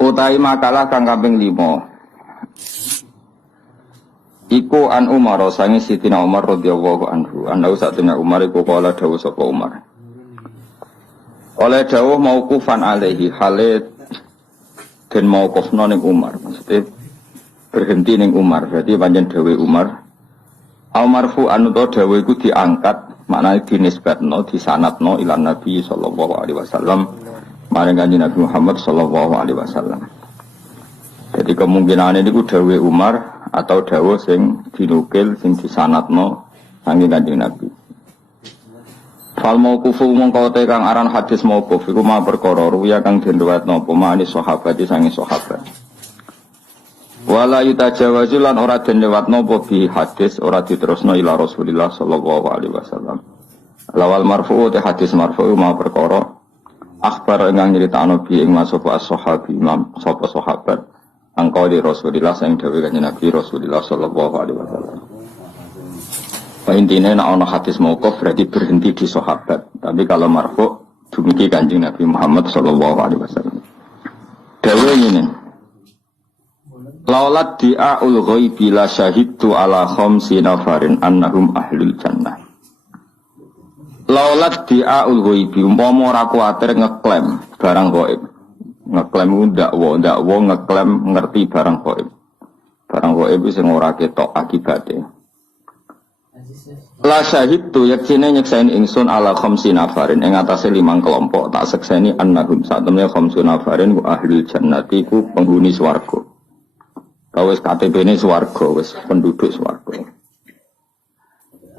Utai makalah kang kaping 5. Iku an Umar sange Sidina Umar radhiyallahu anhu. Anau satuna Umar iku kala dawuh sapa Umar. Oleh dawuh mauqufan alaihi hale den mauqufna ning Umar. Maksudnya berhenti ning Umar. Berarti pancen dawuh Umar. Al marfu'an to dawuh iku diangkat, maknane dinisbatno, disanadno ila Nabi sallallahu alaihi wasallam. Maring Kanjeng Nabi Muhammad sallallahu alaihi wasallam. Jadi kemungkinan ini ku dawuh Umar atau dawuh sing dinukil sing disanadno saking Kanjeng Nabi. Fal mauqufu mongko te kang aran hadis mauquf iku ma perkara ruya kang den riwayatno apa mani sahabat sange sahabat. Wala yutajawazu lan ora den liwatno apa bi hadis ora diterusno ila Rasulillah sallallahu alaihi wasallam. Lawal marfu te hadis marfu ma perkara akhbar ingkang nyritakno bi ing masapa as-sahabi imam sapa sahabat angka di Rasulillah sing dawuh Kanjeng Nabi Rasulillah sallallahu alaihi wasallam. Intine nek ana hadis mauquf berarti berhenti di sahabat, tapi kalau marfu dumugi Kanjeng Nabi Muhammad sallallahu alaihi wasallam. Dawuh ngene. Laulat di'aul ghaibi la syahidtu ala khamsi nafarin annahum ahlul jannah. Laulat di'aul ghaibi umpama ora kuwatir ngeklaim barang gaib. Ngeklaim ndakwa ngeklaim ngerti barang gaib. Barang gaib sing ora ketok akibate. La syahidtu yaksine nyeksain ingsun ala khamsi nafarin ing atase 5 kelompok tak sekseni annahum satemene khamsu nafarin ku ahlul jannati ku penghuni swarga. Wis KTP ini swarga, wis penduduk swarga.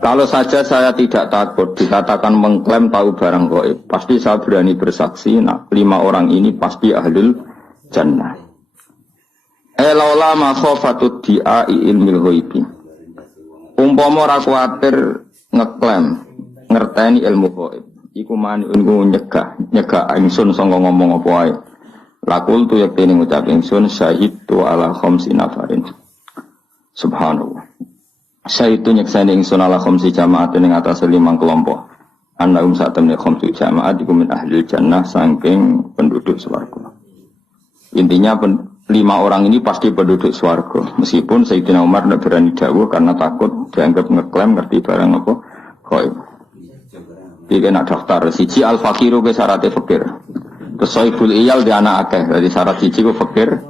Kalau saja saya tidak takut dikatakan mengklaim tahu barang gaib, pasti saya berani bersaksi. Nah, 5 orang ini pasti ahlul jannah. Laula ma khafatud di'ai ilmil ghaibi. Umpama ora kuwatir ngeklaim ngerteni ilmu gaib, iku manunggu nyegah ingsun sanga ngomong apa wae. Lakul tu yaktini ngucap ingsun syahidtu ala khamsi nafarin. Subhanallah. Syahidtu nyekseni ingsun ala khamsi jama'at ing atas 5 kelompok. Annahum satamni khamsu jama'at iku min ahli jannah saking penduduk swarga. Intinya 5 orang ini pasti penduduk swarga. Meskipun Sayyidina Umar tidak berani dawuh karena takut dianggap ngeklaim ngerti barang apa gaib. Iki nak daftar siji al-faqiru ke syaratnya fakir. Terus soibul iyal di anak akeh, jadi syarat siji ku fakir,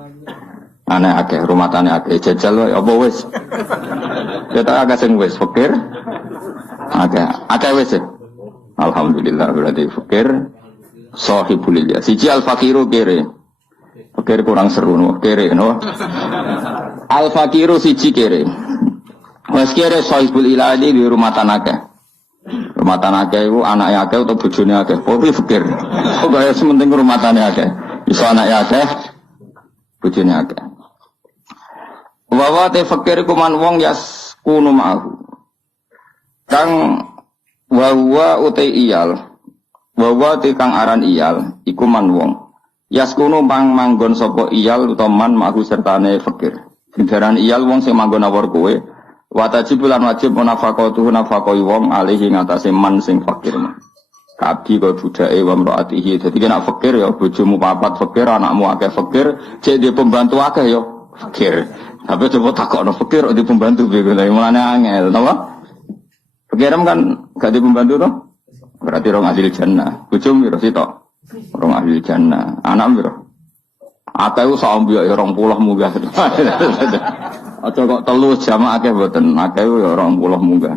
anak akeh, rumah tani akeh, jajal, apa wis? Kita agak sing wis fakir, akeh wis. Alhamdulillah berarti fakir, sohibul iyal. Siji al fakiru kere, fakir kurang seru, no kere, no. Al fakiru siji kere, wis kere sohibul iyal di rumah tani akeh. Rumah tanah akeh itu anaknya akeh atau bojone akeh. Kowe pikir, kok gaya sementing rumah tanah akeh. Iso anaknya akeh, bojone akeh. Wa te fikir kuman wong yaskunu ma'ahu. Kang wa ute iyal. Wa te kang aran iyal iku man wong. Yaskunu manggon sapa iyal utawa man ma'ahu sertane fikir. Didaran iyal wong sing manggon awor kowe. Watajibulan wajib munafaqatuhu nafaqoi wong alihi ngatasi man sing fakir man. Kabdi kaya budake wa mraatihi. Dadi nek fakir ya bojomu papat fakir, anakmu akeh fakir, cek dia pembantu akeh ya fakir. Tapi coba takokno fakir di pembantu piye lha mulane angel, napa? Fakiram kan gak di pembantu to? Berarti rong ahli jannah. Bojomu piro sitok? Rong ahli jannah. Anak piro? Akeh sampe ya 20 munggah. Aja kok telu jamaah akeh mboten, akeh ya 20 munggah.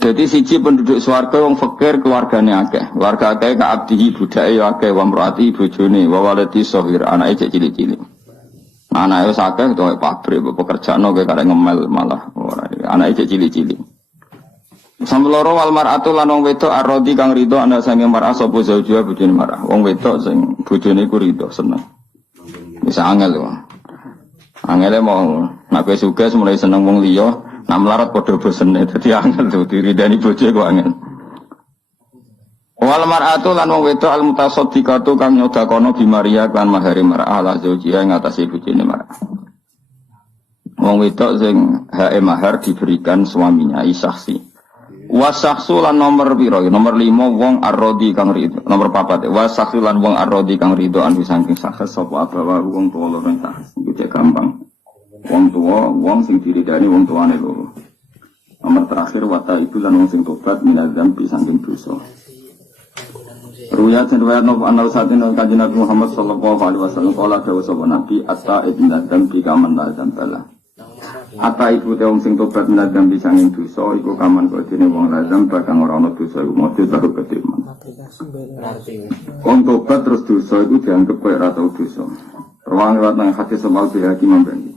Jadi siji penduduk swarga wong fakir keluargane akeh. Keluarga akeh ka abdihi budake ya akeh, wa mraati bojone, wa waladi shahir anake cek cilik-cilik. Anake wis akeh to pabrik pekerjaane kok karek ngemel malah ora. Anake cek cilik-cilik. Sampe loro wal mar'atu lan wong wedok arodi kang rido ana sange mar'ah sapa zaujah bojone mar'ah. Wong wedok sing bojone ku rido seneng. Bisa angel lho. Angele mau nek kowe sugih mulai seneng wong liya, nek melarat padha bosene dadi angel tuh diridani bojo kok angel. Wal mar'atu lan wong wedok al mutasaddiqatu kang nyodakono bi Maria kan mahari mar'ah la zaujiha ing atase bojone mar'ah. Wong wedok sing hae mahar diberikan suaminya isaksi. Wasaksu lan nomor piro? Nomor 5 wong arrodi kang rido. Nomor 4 wasaksu lan wong arrodi kang rido anu saking sakes sapa abawa wong tuwa loro sakes. Iku cek gampang. Wong tuwa wong sing diridani wong tuane loro. Nomor terakhir wata itu lan wong sing tobat minadzam bi saking dosa. Ruya riwayat Nabi satin kanjeng Nabi Muhammad sallallahu alaihi wasallam kala dawuh sapa Nabi atta ibnadzam bi kaman lazam bala. Ata iku te wong sing tobat minadzam bi saking dosa iku kaman kok dene wong lazam bakang ora ana dosa iku mesti baru keterima. Wong tobat terus dosa iku dianggap koyo ora tau dosa. Ruang riwayat nang hadis sebal bihaki membanding.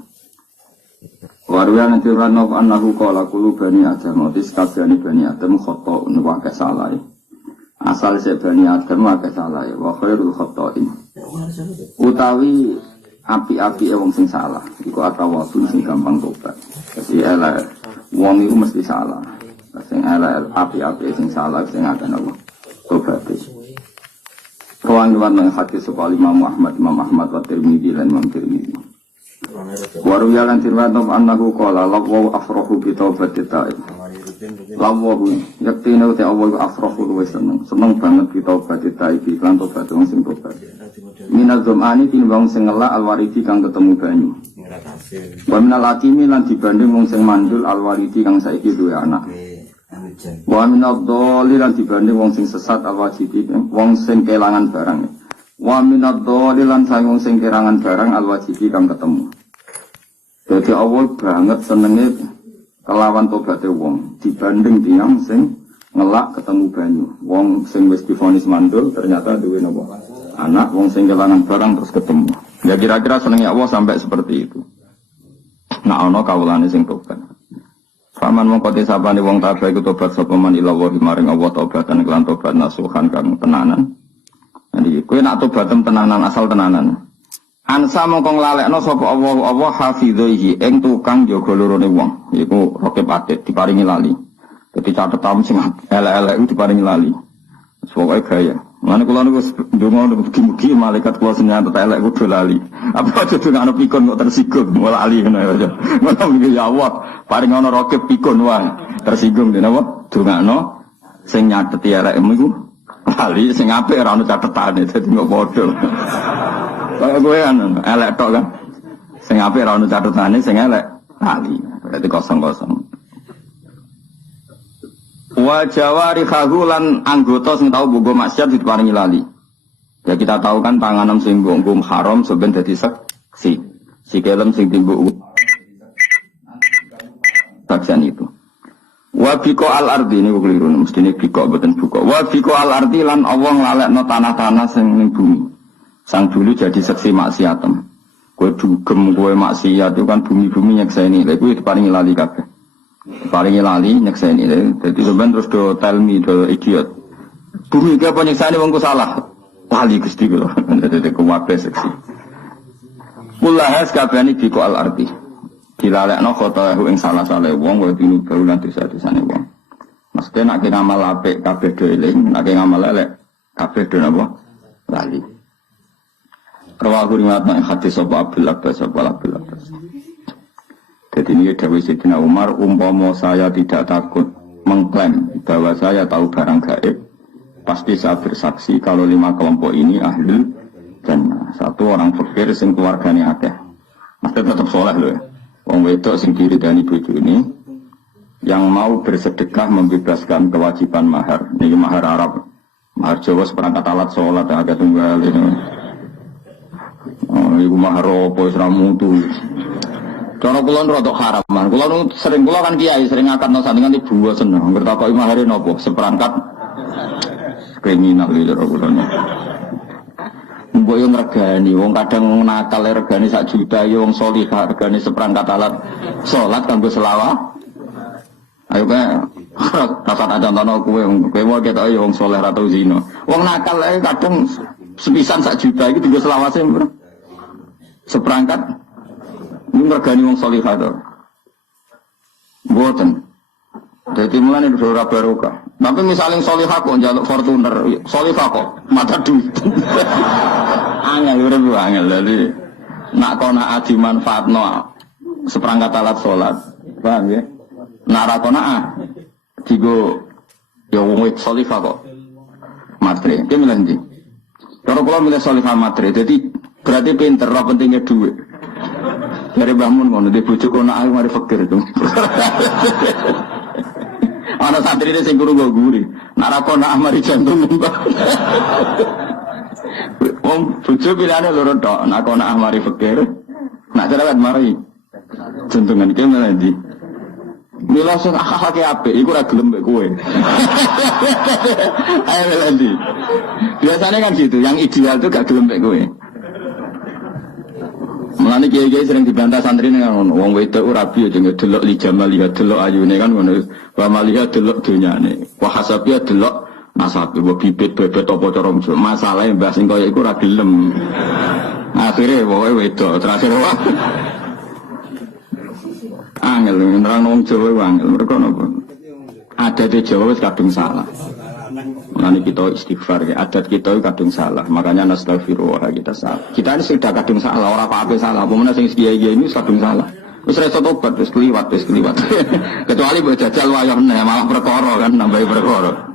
Waruyan antirano annahu qala qulu bani adam otis kabehane bani adam khata wa kasalai. Asal se bani adam wa kasalai wa khairul khata'in. Utawi api-api wong sing salah iku atawatu sing gampang tobat. Jadi elek wong iku mesti salah. Sing elek api-api sing salah sing akan apa tobat. Ruang nang hadis sekali Imam Ahmad wa Tirmidzi lan Imam Tirmidzi. Waruya lan tirwano annahu qala lawu afrahu bi taubati ta'ib. Lawu yaktine uti awal afrahu luwes seneng banget bi taubati ta'ib lan tobat wong sing tobat. Minaz zamani timbang sing ngelak alwaridi kang ketemu banyu. Wa minal atimi lan dibanding wong sing mandul alwaridi kang saiki duwe anak. Wa minad dhalil lan dibanding wong sing sesat alwajidi wong sing kelangan barang. Wa minad dhalil lan wong sing kelangan barang alwajidi kang ketemu. Jadi awal banget senenge kelawan tobaté wong dibanding tiyang sing ngelak ketemu banyu. Wong sing wis divonis mandul ternyata duwe napa? Anak wong sing kelangan barang terus ketemu. Ya kira-kira senenge Allah sampai seperti itu. Nah ana kawulane sing tobat. Faman mongko disabane wong tabah iku tobat sapa man ila wa maring Allah tobatan kelan tobat nasuhan kang tenanan. Jadi kowe nak tobat tenanan asal tenanan. Ansa mongko nglalekno sapa Allah hafizaihi ing tukang jaga lorone wong iku rokep atik diparingi lali. Dadi catetan sing elek-elek diparingi lali. Pokoke gaya. Mane kula niku ndonga mugi-mugi malaikat kula senyata elek kudu lali. Apa aja dongane pikun kok tersinggung malah lali ngono ya. Ngono ya Allah, paring ana rokep pikun wae. Tersinggung dene apa? Dongano sing nyateti elekmu iku lali sing apik ora ono catetane dadi kok padha. Kaya gue kan, elek tok kan. Sing apik ora ono catetane, sing elek lali. Berarti kosong-kosong. Wa jawari khagulan anggota sing tau bogo maksiat diparingi lali. Ya kita tahu kan panganan sing nggo haram seben dadi seksi. Sikelem sing timbuk saksian itu. Wa biko al-ardi ini keliru mestine biko mboten buka. Wa biko al-ardi lan Allah nglalekno tanah-tanah sing ning bumi. Sang dulu jadi seksi maksiatem. Kowe dugem kowe maksiat itu kan bumi-bumi nyekseni. Lha kuwi diparingi lali kabeh. Diparingi lali nyekseni. Dadi sampean terus do tell me do idiot. Bumi iki apa nyekseni wong ku salah. Lali Gusti kula. Dadi kuwabe seksi. Kullahas kabehane biko al-ardi. Dilalekno khotohu ing salah-salah wong wa dinu baru lan dosa-dosane wong. Mesti nek ngamal apik kabeh do eling, nek ngamal elek kabeh do napa? Lali. Rawahu riwayat nang hadis sapa Abdul Abbas sapa Abdul Abbas. Jadi ini dawuh Sayyidina Umar umpama saya tidak takut mengklaim bahwa saya tahu barang gaib, pasti saya bersaksi kalau 5 kelompok ini ahli jannah. Satu orang fakir sing keluargane akeh. Mesti tetap saleh lho ya. Wong wedok sing diridani bojone yang mau bersedekah membebaskan kewajiban mahar. Niki mahar Arab. Mahar Jawa seperangkat alat salat agak tunggal ini. Oh, iku mahar apa wis ra mutu. Cara kula rodok haraman. Kula sering kula kan kiai sering ngakatno sandingan ibu seneng. Ngertakoki mahare napa? Seperangkat kriminal iki cara kula. Mbok yo ngregani wong kadang nakal regane 1 juta yo wong salihah regane seperangkat alat salat kanggo selawat. Ayo kae rasa adantono kowe kowe ketok yo wong saleh ra tau zina. Wong nakal ae kadang sepisan 1 juta iki dienggo selawase seperangkat ini regani wong salihah to. Mboten. Dadi mulane ora barokah. Tapi misalnya salihah kok njaluk Fortuner, salihah kok mata duit. Angel ora angel dadi nak kona adi manfaatno seperangkat alat salat. Paham ya? Nak ra kona Digo ya wong wit solihah kok. Matre, dia milih ndi? Kalau milih solihah matre, jadi berarti pinter, lah pentingnya duit. Dari bangun ngono, di bujuk kono ayu mari fakir itu. Ana santri ini sing guru guri, nak rakon nak mari jantung. Wong bujuk pilihane loro tok, nak kono mari fakir, nak cerewet mari jantungan iki milih ndi? Mila sing akake apik iku ora gelem mek kowe. Ayo lagi. Biasanya kan gitu, yang ideal itu gak gelem mek kowe. Mulane kiai-kiai sering dibantah santri ning ngono, wong wedok ora rabi aja ngedelok li jamal lihat delok ayune kan ngono. Wa maliha delok dunyane. Wa hasabiya delok nasabe, wa bibit bebet apa cara masalahe mbah sing kaya iku ora gelem. Akhire pokoke wedok terakhir wah. Angel nerang wong Jawa angel mereka napa adat Jawa wis kadung salah. Mulane kita istighfar ya, adat kita kadung salah. Makanya nastaghfirullah kita salah. Kita ini sudah kadung salah, ora apa-apa salah. Pomene sing kiai-kiai ini kadung salah. Wis ra iso tobat, wis kliwat. Kecuali mbok jajal wayah malah perkara kan nambahi perkara.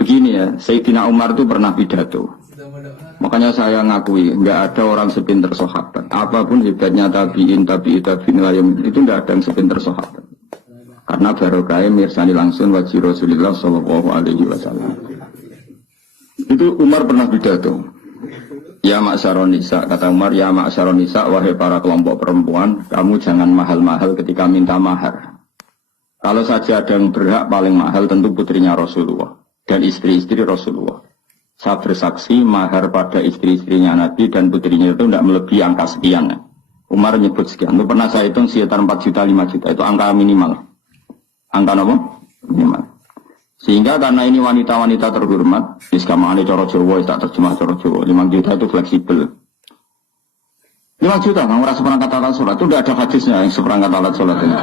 Begini ya, Sayyidina Umar itu pernah pidato. Makanya saya ngakui, nggak ada orang sepinter sahabat. Apapun hebatnya tabiin itu nggak ada yang sepinter sahabat. Karena barokah mirsani langsung wajib Rasulullah Shallallahu Alaihi Wasallam. Itu Umar pernah pidato. Ya ma'syaron nisa, kata Umar, ya ma'syaron nisa, wahai para kelompok perempuan, kamu jangan mahal-mahal ketika minta mahar. Kalau saja ada yang berhak paling mahal tentu putrinya Rasulullah dan istri-istri Rasulullah. Saya bersaksi mahar pada istri-istrinya Nabi dan putrinya itu tidak melebihi angka sekian. Umar menyebut sekian. Itu pernah saya hitung sekitar 4 juta, 5 juta. Itu angka minimal. Angka apa? Minimal. Sehingga karena ini wanita-wanita terhormat, iskamane cara Jawa, tak terjemah cara Jawa. 5 juta itu fleksibel. 5 juta, nggak merasa seperangkat alat sholat. Itu tidak ada hadisnya yang seperangkat alat sholat ini.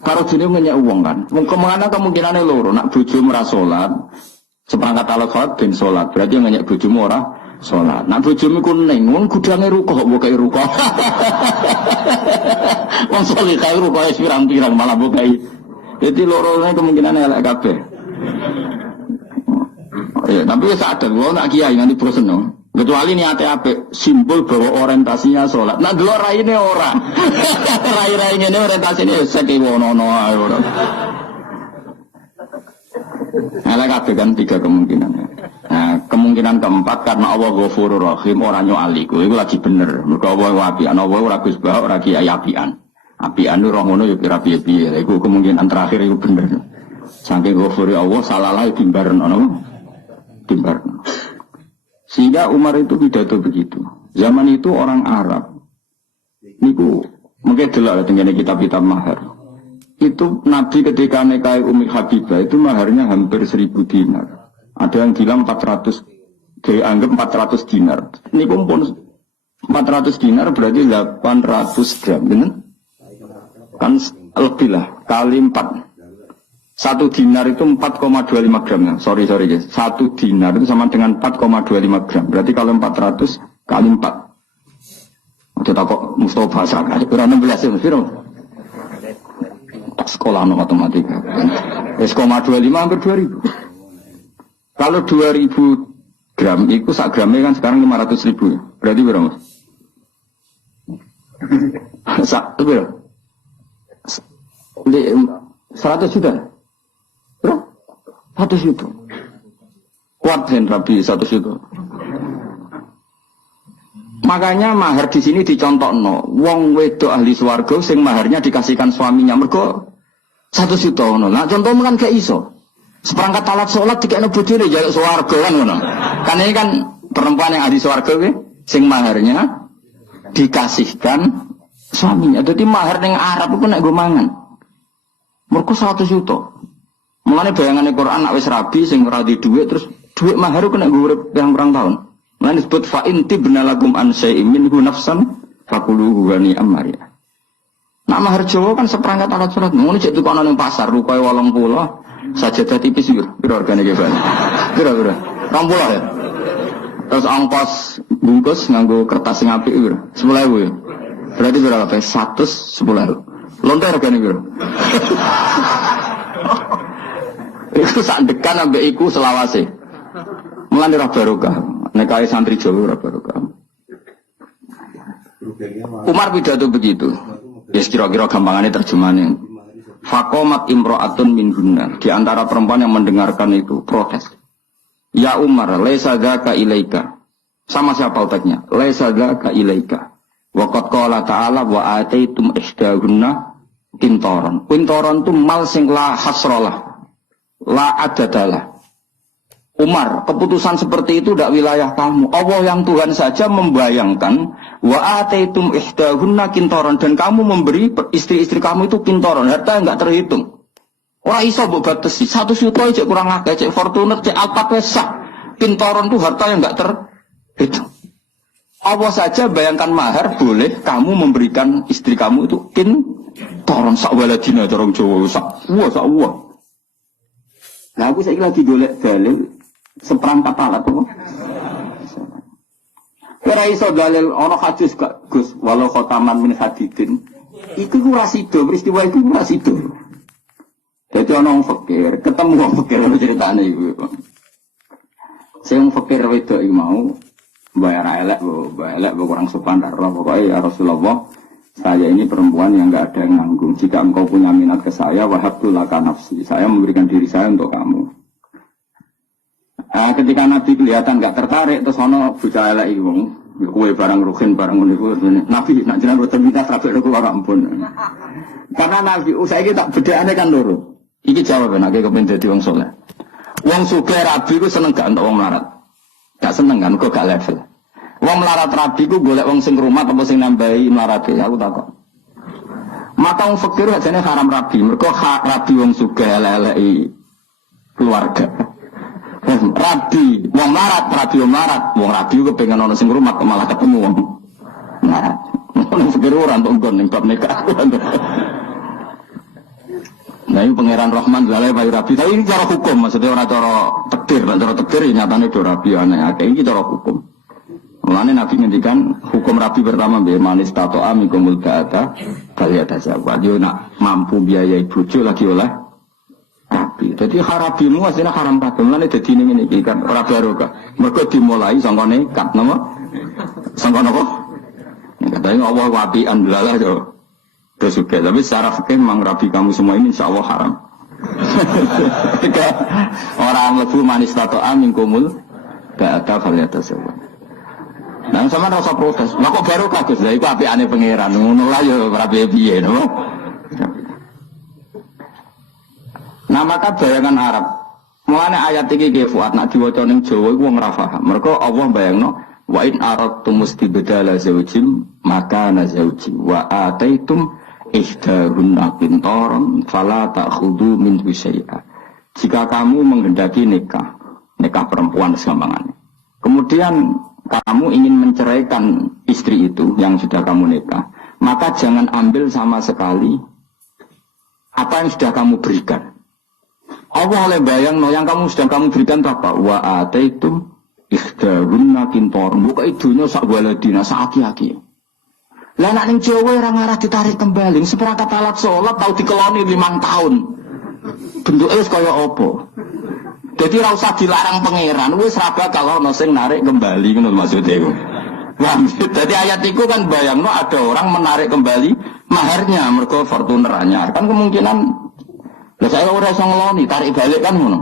Kalau jenis punya uang kan. Kemana kemungkinannya loro. Nak bojo merasa sholat. Seperangkat alat sholat ben sholat, berarti yang nanya bojomu ora sholat. Nah bojomu kuning, wong gudangnya rukoh, bukai rukoh. Wong sholat kaya rukoh es pirang-pirang malah bukai. Jadi lorongnya kemungkinan elek kabeh. Ya, tapi sadar, wong nak kiai nanti bosen no. Kecuali niatnya apik, simbol bahwa orientasinya sholat. Nah delok raine ora. Rai-rai ngene orientasine sekewono ae ora. Elek kabeh kan 3 kemungkinan. Nah, kemungkinan keempat karena Allah Ghafurur Rahim ora nyuali iku lagi bener. Mergo Allah apian, Allah ora Gus Bah ora kiai apian. Apian roh ngono ya kira piye-piye. Iku kemungkinan terakhir iku bener. Saking Ghafuri Allah salalah dimbarno napa? Dimbarno. Sehingga Umar itu pidato begitu. Zaman itu orang Arab niku mungkin delok tengene kitab-kitab mahar. Itu Nabi ketika nikahi Ummi Habibah itu maharnya hampir 1000 dinar. Ada yang bilang 400, dianggap 400 dinar. Ini kumpul 400 dinar berarti 800 gram, benar? Kan lebih lah, kali 4. 1 dinar itu 4,25 gram. Sorry guys. 1 dinar itu sama dengan 4,25 gram. Berarti kalau 400 kali 4. Kita kok Mustafa Sakah. Kurang 16 ya, sekolah no matematika. S,25 hampir 2000. Kalau 2000 gram itu sak gramnya kan sekarang 500.000 ya. Berarti berapa? Sak itu berapa? 100 juta. Berapa? 100 juta. Kuat kan Rabi 100 juta. Makanya mahar di sini dicontohno. Wong wedok ahli swarga sing maharnya dikasihkan suaminya mergo 100 juta ngono. Nah contoh kan gak iso. Seperangkat alat sholat dikene bojone jaluk swarga kan ngono. Kan ini kan perempuan yang ahli swarga kuwi sing maharnya dikasihkan suaminya. Jadi mahar ning Arab iku nek nggo mangan. Mergo 100 juta. Mulane bayangane Quran nek wis rabi sing ora di dhuwit terus dhuwit mahar ku nek nggo urip pirang-pirang tahun. Mulane disebut fa inti binalakum an syai'in minhu nafsan faquluhu wa ni'amariya. Nak mahar Jawa kan seperangkat alat sholat. Ngono cek tukono ning pasar rupae 80 sajadah tipis iki. Piro regane iki, Pak? Piro? 20 ya. Terus ongkos bungkus nganggo kertas sing apik piro? 10.000 ya. Berarti berapa? 110.000. Lontar kan iku. Iku sak dekan ambek iku selawase. Mulane ora barokah. Nek kae santri Jawa ora barokah. Umar pidato begitu. Ya kira-kira gampangannya terjemahannya. Faqomat imro'atun min hunna. Di antara perempuan yang mendengarkan itu protes. Ya Umar, laisa dzaka ilaika. Sama siapa otaknya? Laisa dzaka ilaika. Wa qad qala ta'ala wa ataitum ihdahunna qintaran. Qintaran itu mal sing la hasralah. La adadalah. Umar, keputusan seperti itu tidak wilayah kamu. Allah yang Tuhan saja membayangkan wa ataitum ihdahunna qintaran dan kamu memberi istri-istri kamu itu qintaran, harta yang enggak terhitung. Ora iso mbok batesi, 1 juta cek kurang akeh, cek Fortuner, cek Alphard sah. Qintaran itu harta yang enggak terhitung. Allah saja bayangkan mahar boleh kamu memberikan istri kamu itu qintaran sak waladina cara Jawa sak uang. Nah aku saiki lagi golek dalil seperangkat alat apa? Kira iso dalil ana hadis gak Gus walau khotaman min hadidin. Iku ora sida, peristiwa iku ora sida. Dadi ana wong fakir, ketemu wong fakir ceritane iku. Sing fakir wedok iku mau bayar elek kurang sopan darah pokoknya ya Rasulullah saya ini perempuan yang enggak ada yang nanggung. Jika engkau punya minat ke saya, wahabtu laka nafsi. Saya memberikan diri saya untuk kamu. Nah, ketika Nabi kelihatan enggak tertarik, terus ono bocah elek iki wong, kowe barang ruhin barang niku. Nabi nak jenengan boten minta trafik niku ora ampun. Karena Nabi saiki tak bedakane kan loro. Iki jawaban nek kepen dadi wong saleh. Wong sugih rabi ku seneng gak entuk wong melarat. Gak seneng kan kok gak level. Wong melarat rabi ku golek wong sing rumat apa sing nambahi melarate, aku takok. Maka wong fakir ajane haram rabi, mergo rabi wong sugih elek-eleki keluarga. Rabi wong melarat, wong rabi ku pengen ono sing rumat kok malah ketemu wong melarat. Wong fakir ora entuk nggon ning bab nikah. Nah ini pangeran Rahman lalai bayi rabi, tapi ini cara hukum, maksudnya orang cara takdir, cara takdir nyatanya do rabi aneh, ini cara hukum. Mulanya Nabi ngendikan hukum rabi pertama biar manis tato amikumul ba'ata kalian ada dia nak mampu biayai bojo lagi oleh rabi. Jadi harabimu aslinya haram kabeh. Mulanya jadi ini kan ora barokah. Mergo dimulai sangka nekat napa? Sangka napa? Katanya Allah wabi'an belalah yo. Terus juga, tapi secara fikih memang rabi kamu semua ini insya Allah haram. Orang lebu manis tato amikumul ba'ata kalian ada nah sama rasa protes, lah kok baru kagus lah, itu api-ane pangeran, ngono lah ya rapi piye, no? Nah maka bayangan Arab, mulanya ayat ini kefuat, nak diwaca ning Jawa itu wong ra paham. Mergo Allah bayangno, wa in aradtum mustibdala zawjim maka nazauji wa ataitum ihdahunna qintaran fala ta'khudhu minhu syai'a. Jika kamu menghendaki nikah perempuan segampangannya. Kemudian kamu ingin menceraikan istri itu yang sudah kamu nikah, maka jangan ambil sama sekali apa yang sudah kamu berikan. Allah oleh bayang yang kamu sudah kamu berikan itu apa? Wa ataitum ihdahunna qintaran. Buka idunya sak waladina sak aki-aki. Lah nek ning Jawa ora ngarah ditarik kembali, seperangkat alat salat tau dikeloni 5 tahun. Bentuke wis kaya apa? Jadi ora usah dilarang pangeran, wis ra bakal ono sing narik kembali ngono maksudnya iku. Wah, jadi ayat itu kan bayangno ada orang menarik kembali maharnya mergo Fortuner anyar. Kan kemungkinan lah saya ora iso ngeloni, tarik balik kan ngono.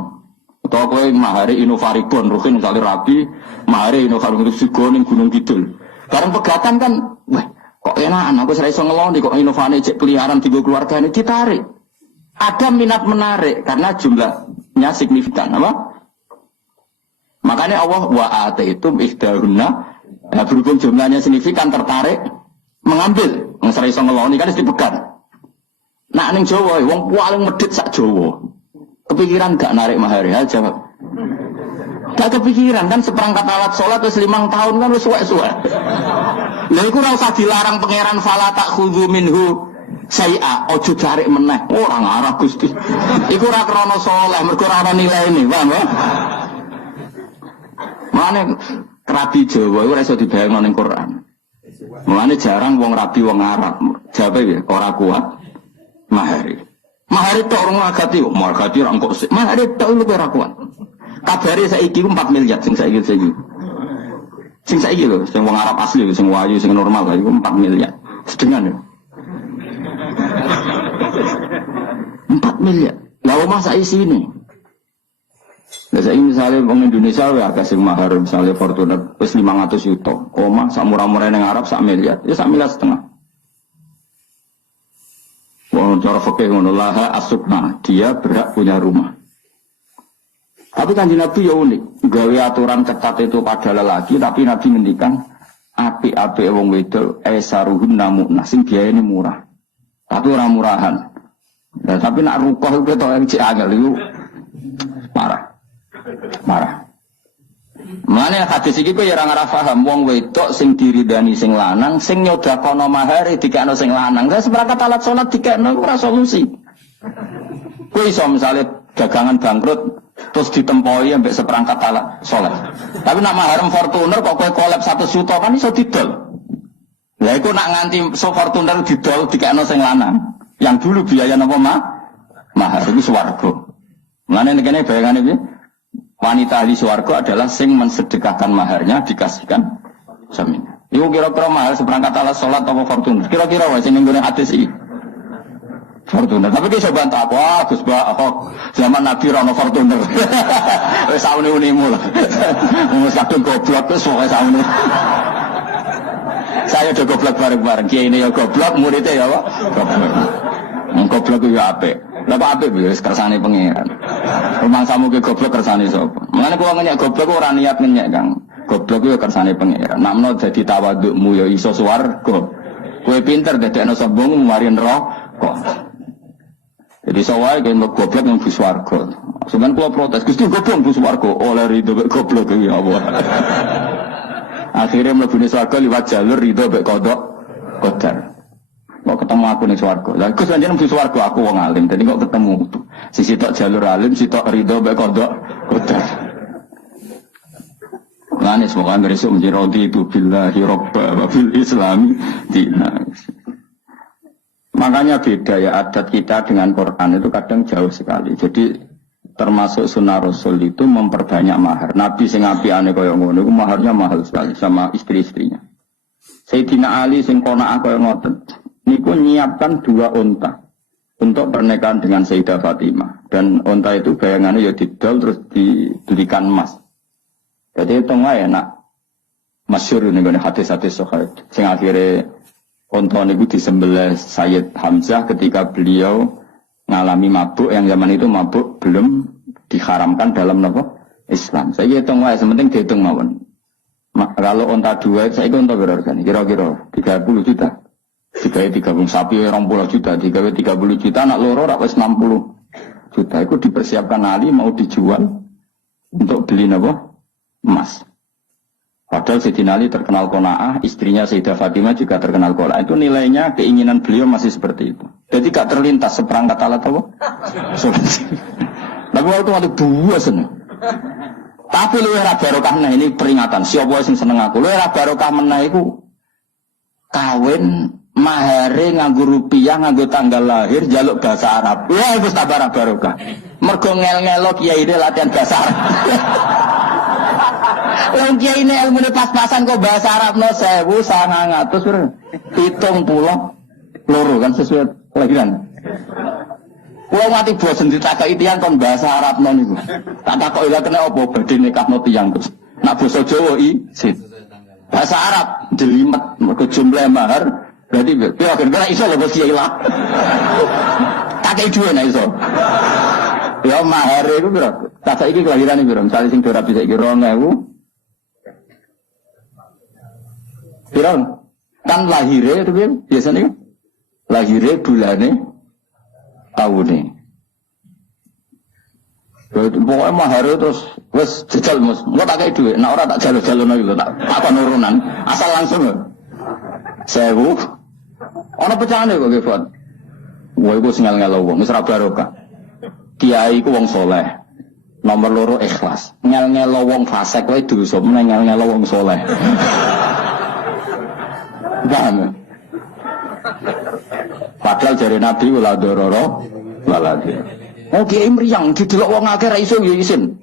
Utawa kowe mahare Innovaribon, rukin misalnya rabi, mahare Innovaribon Sigo ning Gunung Kidul. Bareng pegatan kan, wah, kok enakan aku ora iso ngeloni kok Innovane cek peliharaan tiga keluargane ditarik. Ada minat menarik karena jumlahnya signifikan, apa? Makanya Allah wa ataitum ihdahunna, ya, berhubung jumlahnya signifikan tertarik mengambil, nggak iso ngeloni kan dipegat. Nah ning Jawa, wong paling medhit sak Jawa, kepikiran gak narik mahar ya jawab. Gak kepikiran kan seperangkat alat sholat terus 5 tahun kan wis suwek-suwek. Lha iku ora usah dilarang pangeran fala ta'khudhu minhu saya ojo tarik meneh orang arah Gusti. Iku ora krana saleh, mergo ora ana nilaine, paham ya? Mane rabi Jawa iku ora iso dibayangno ning Quran. Mulane jarang wong rabi wong Arab. Jawabe ya ora kuat Mahar itu orang agati, margati orang kok. Mahar itu lu kerakuan. Kabare saiki 4 miliar sing saiki. Sing saiki lho, sing wong Arab asli, sing wayu, sing normal iku 4 miliar. Sedengan lho. 4 miliar. Lah omah sak isine. Lah saiki misale wong Indonesia wae akeh sing mahar misale Fortuner wis 500 juta. Omah sak murah-murah ning Arab sak miliar. Ya sak miliar setengah. Wong cara fikih ngono laha asukna, dia berhak punya rumah. Tapi Kanjeng Nabi ya unik, gawe aturan ketat itu pada lelaki, tapi Nabi ngendikan apik-apik wong wedok esaruhun namuna sing biayane murah. Tapi ora murahan. Nah, tapi nak rukoh itu ketok cek angel itu marah. Mane hadis iki kowe ya ora ngarah paham wong wedok sing diridani sing lanang sing nyodakono mahare dikekno sing lanang. Wis seperangkat alat salat dikekno ora solusi. Kowe iso misale dagangan bangkrut terus ditempoi ambek seperangkat alat salat. Tapi nak mahar Fortuner kok kowe kolab 1 juta kan iso didol. Lah iku nak nganti so Fortuner didol dikekno sing lanang. Yang dulu biaya napa mahar iku swarga. Mane kene bayangane piye? Wanita ahli swarga adalah sing mensedekahkan maharnya dikasihkan suaminya. Iku kira-kira mahar seperangkat alat salat apa Fortuner? Kira-kira wae sing nggone hadis iki. Fortuner. Tapi dia coba tak wah Gus Ahok zaman Nabi Rono Fortuner. Wis saune-unimu lah. Wis kadung goblok terus pokoke saune. Saya udah goblok bareng-bareng. Kiai ini ya goblok, muridnya ya apa? Goblok itu ya apik. Lah kok apik wis kersane pangeran. Rumang samu ke goblok kersane sapa? Mengane kula ngenyek goblok ora niat ngenyek, Kang. Goblok itu kersane pangeran. Namno dadi tawadukmu ya iso swarga. Kowe pinter dadekno sombongmu mari neraka. Jadi sawai kan goblok yang bus warga. Sebenarnya kalau protes, Gusti goblok bus warga oleh ridho bek goblok ya Allah. Akhirnya mlebu swarga liwat jalur ridho bek kodok kodar. Kok ketemu aku ning swarga. Lah Gus anjen bus warga aku wong alim. Jadi kok ketemu sisi tok jalur alim, sisi tok ridho bek kodok kodar. Lane semoga besok menjadi raditu billahi robba wa bil islami dina. Makanya beda ya adat kita dengan Quran itu kadang jauh sekali. Jadi termasuk sunnah Rasul itu memperbanyak mahar. Nabi sing apikane kaya ngono iku maharnya mahal sekali sama istri-istrinya. Sayyidina Ali sing qanaah kaya ngoten. Niku nyiapkan 2 unta untuk pernikahan dengan Sayyidah Fatimah. Dan unta itu bayangannya ya didol terus dibelikan emas. Jadi itu wae enak. Masyhur niku hadis-hadis sahih. Sing akhire unta niku disembelih Sayyid Hamzah ketika beliau ngalami mabuk, yang zaman itu mabuk belum diharamkan dalam Islam. Saya hitung wae, sementing dihitung mawon. Kalau unta 2, saya unta berapa nih? Kira-kira 30 juta. Digawe 30 sapi 20 juta, digawe 30 juta, anak loro rak wis 60 juta. Itu dipersiapkan Ali mau dijual untuk beli emas. Padahal Sayyidina Ali terkenal qanaah, istrinya Sayyidah Fatimah juga terkenal qanaah. Itu nilainya keinginan beliau masih seperti itu. Jadi gak terlintas seperangkat alat apa? Tapi waktu dua seneng. Tapi lu ora barokah nah ini peringatan. Siapa sing seneng aku? Lu ora barokah meneh iku kawin mahare nganggo rupiah, nganggo tanggal lahir, njaluk bahasa Arab. Ya wis tambah barokah. Mergo ngel-ngelo kiyaine latihan bahasa Arab. Wong kiai ini ilmu pas-pasan kok bahasa Arab no 1900 70 kan sesuai kelahiran. Kulo mati bosen ditakoki tiyang kon bahasa Arab no niku. Tak takoki lha kena apa badhe nikahno tiyang terus. Nak basa Jawa isin. Bahasa Arab jelimet mergo jumlah mahar berarti piye akhirnya iso lho bos kiai lah. Tak kei duwe nek iso. Ya mahar iku piro? Tak saiki kelahirane piro? Misale sing ora bisa iki 2000 Piro? Kan lahirnya itu kan biasanya kan lahirnya bulannya tahunnya. Pokoknya mahar terus wes jajal mus, nggak tak kayak duit. Nah orang tak jalur-jalur lagi tak apa nurunan asal langsung loh. 1000. Orang pecahan kok Gifat. Wah itu singal-ngal wong, misra barokah. Kiai ku wong soleh. Nomor 2 ikhlas. Ngel-ngel wong fasik wae dosa, ngel-ngel wong soleh. Paham? Padahal jari Nabi wala dororo waladi. Oh kiai mriyang didelok wong akeh ra iso ya isin.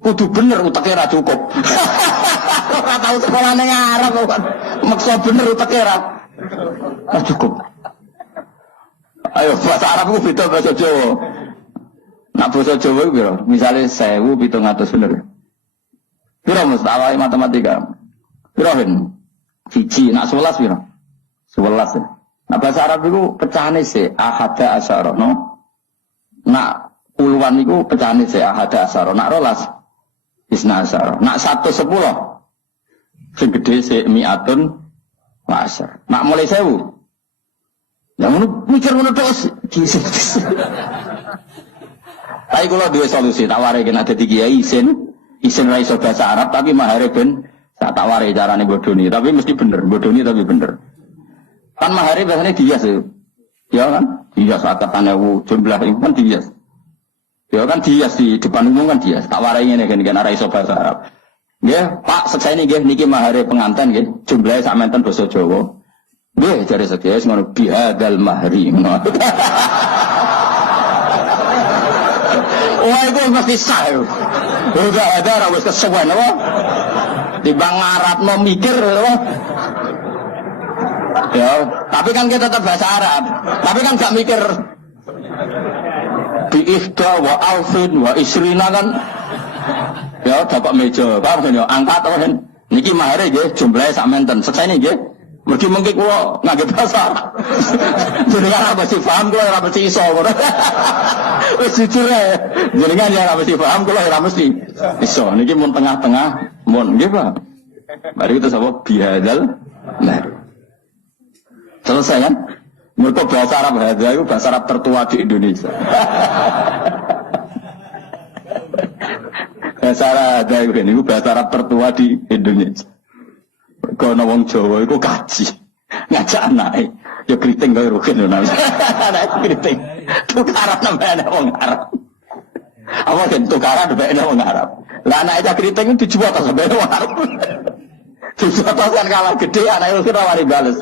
Kudu bener uteke ra cukup. Ora tau sekolah ning Arab kok. Maksa bener uteke ra cukup. Ayo bahasa Arab ku beda bahasa Jawa. Nak bahasa Jawa ku piro? Misale 1700 bener. Piro mustawai matematika? Piro hen? Siji nak 11 piro? 11 ya. Nah bahasa Arab itu pecahane se ahada asyara no. Nak puluhan itu pecahane se ahada asyara. Nak rolas isna asyara. Nak 110 sing gede se mi'atun wa asyar. Nak mulai 1000 yang mikir ngono terus. Tapi kalau dua solusi tak warai kena dadi kiai isin ra iso bahasa Arab tapi mahare ben tak warai carane bodoni tapi mesti bener bodoni tapi bener. Kan mahare biasanya dihias ya kan? Dihias akatane jumlah itu kan dihias. Ya kan dihias di depan umum kan dihias. Tak warai ngene kan ra iso bahasa Arab. Nggih, Pak sekseni nggih niki mahare pengantin nggih jumlahe sak menten basa Jawa. Nggih jare sekias ngono bihadal mahri. Wah itu mesti sah. Udah ada ora wis kesuwen apa? Timbang ngarapno mikir apa? Ya, tapi kan kita tetap bahasa Arab. Tapi kan gak mikir bi ifda wa alfin wa isrina kan. Ya, dapat meja. Paham kan ya? Angkat apa kan? Niki mahare nggih jumlahe sak menten. Seksene nggih. Mergi mengki kula ngangge bahasa Arab. Jenengan apa sih paham kula ora mesti iso ngono. Wis jujur ae. Jenengan ya ora mesti paham kula ora mesti iso. Niki mun tengah-tengah mun nggih, Pak. Mari kita sapa bihadal. Nah. Selesai kan? Mergo bahasa Arab hadza itu bahasa Arab tertua di Indonesia. Bahasa Arab itu bahasa Arab tertua di Indonesia. Kono wong Jawa iku kaji. Ngajak anake ya kriting kaya rugen lho. Anak kriting. Tukaran nambah wong Arab. Apa kan tukaran nambah wong Arab. Lah anak aja kriting itu dijual ta sampe wong Arab. Dijual kan kalah gede anake ora wani bales.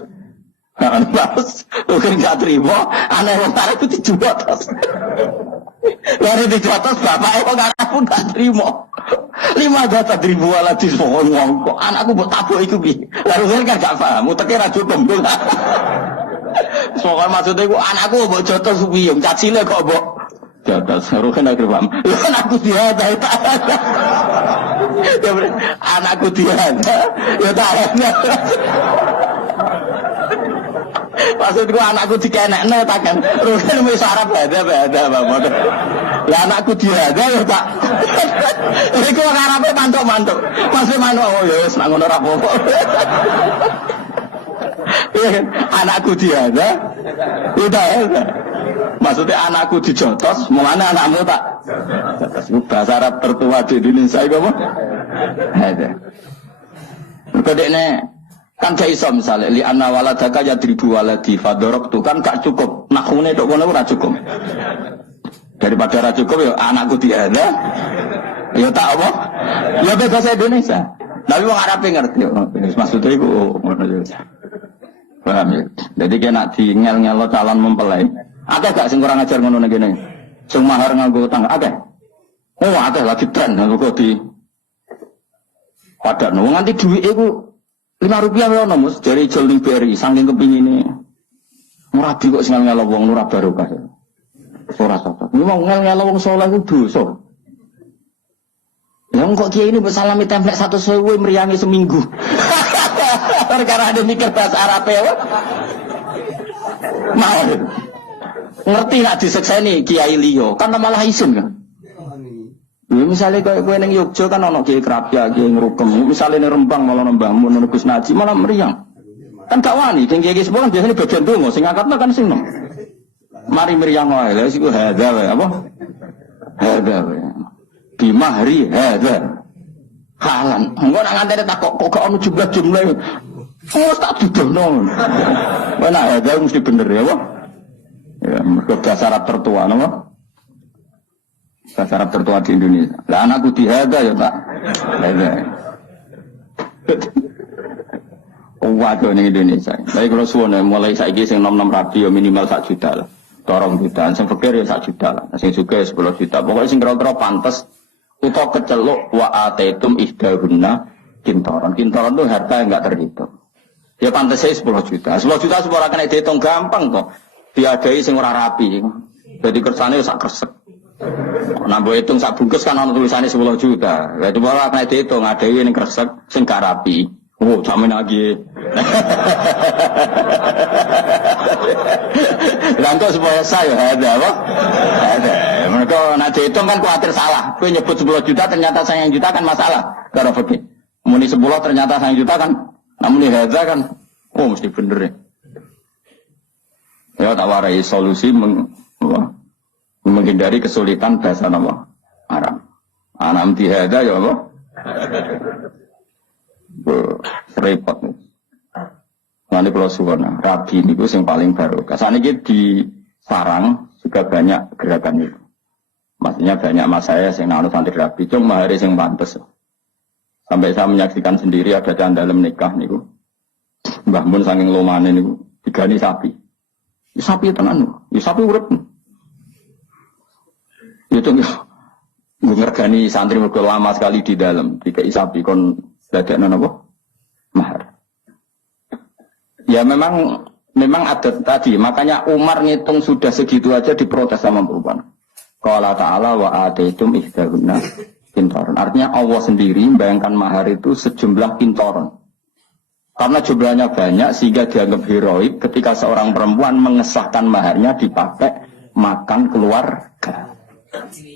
Nah, bales rugen gak trimo, anak wong Arab itu dijual ta. Lari dijual ta bapake wong Arab pun gak trimo. 500 ribu ala disokong wong kok anakku mbok tabuk iku piye. Lalu kan gak paham, uteke ra cukup. Soale maksude iku anakku mbok jotos piyung, cacile kok mbok jotos. Ruhen akhir paham. Anakku diada. Ya anakku diada. Ya tak. Maksudku anakku dikenekne takkan. Ruhen wis Arab ada Bapak. Lah anakku diada ya tak. Iku ngarepe mantuk-mantuk. Masih manuk oh ya wis nak ngono ora apa-apa. Anakku diada. Udah ya. Maksudnya anakku dijotos, mulane anakmu tak. Itu bahasa Arab tertua di Indonesia iku apa? Ada. Mergo dekne kan gak iso misalnya li anna waladaka yadribu waladi fadorok tu kan gak cukup. Nakhune tok ngono ora cukup. Daripada ora cukup ya anakku diada. Ya tak apa? Ya bahasa Indonesia. Tapi wong Arab ngerti yo. Maksudnya iku ngono yo. Paham ya? Jadi kena ngel-ngelo calon mempelai. Akeh gak sing kurang ajar ngono ngene. Sing mahar nganggo utang akeh. Oh, akeh lagi tren nganggo di padakno nganti dhuwit iku Rp5 ono Mus dari Jol ning BRI saking kepingine. Murabi kok sing ngel-ngelo wong ora barokah. Ora cocok. Memang ngel-ngelo wong saleh ku dosa. Ya kok kiai ini bersalami template 100.000 meriangi seminggu. Karena ada mikir bahasa Arab ya. Mau. Ngerti nak disekseni kiai liya, kan malah isin kan. Ya misalnya kowe ning Yogya kan ana kiai Krapya, kiai Ngrukem, misalnya ning Rembang malah nembah mun Gus Naji malah meriang. Kan gak wani, kiai sepuh kan biasanya bagian donga sing angkatna kan sing nom. Mari meriang wae, lha iku hadza wae apa? Hadza wae. Di mahri hadza. Halan. Engko nak ngantene takok kok ono jumlah. Oh tak dudono. Mana hadza mesti bener ya, apa? Ya, mergo bahasa Arab tertua napa? Bahasa Arab tertua di Indonesia. Lah anakku dihada ya, Pak. Hadza. Waduh ning Indonesia. Tapi kalau suwon mulai saiki sing nom-nom rabi ya minimal 1 juta lah. 2 juta, sing fakir ya 1 juta lah. Sing sugih 10 juta. Pokoknya sing kira-kira pantes utawa keceluk wa ataitum ihdahunna kintaran. Kintaran itu harta yang enggak terhitung. Ya pantes saya 10 juta. 10 juta semua kena dihitung gampang kok. Diadai sing ora rapi. Jadi kersane sak kresek. Nah mbok hitung sak bungkus kan ana tulisane 10 juta. Ya itu ora kena dihitung adai ning kresek sing gak rapi. Oh, jamin lagi. Langkah supaya saya ada apa? Ada. Mereka nak dihitung kan khawatir salah. Kau nyebut 10 juta ternyata sayang juta kan masalah. Karena fakir. Muni 10 ternyata sayang juta kan. Namun ini ada kan. Oh mesti bener ya. Ya tak warai solusi menghindari kesulitan bahasa nama Arab. Anam tihada ya apa? Repot nih. Nanti kalau suwana rabi ini yang paling baru. Kasane di sarang juga banyak gerakan itu. Maksudnya banyak mas saya yang nanu santri rabi. Cuma hari yang pantas. Sampai saya menyaksikan sendiri ada dalam nikah nih. Mbah Mun saking lomane nih. Digani sapi. Ya, sapi tenan. Ya sapi urip. Itu gue ngergani santri mergo lama sekali di dalam. Dikai sapi kon dadekno apa? Mahar. Ya memang ada tadi, makanya Umar ngitung sudah segitu aja diprotes sama perempuan. Qala ta'ala wa ataitum ihdahunna kintaran. Artinya Allah sendiri membayangkan mahar itu sejumlah kintaran. Karena jumlahnya banyak sehingga dianggap heroik ketika seorang perempuan mengesahkan maharnya dipakai makan keluarga.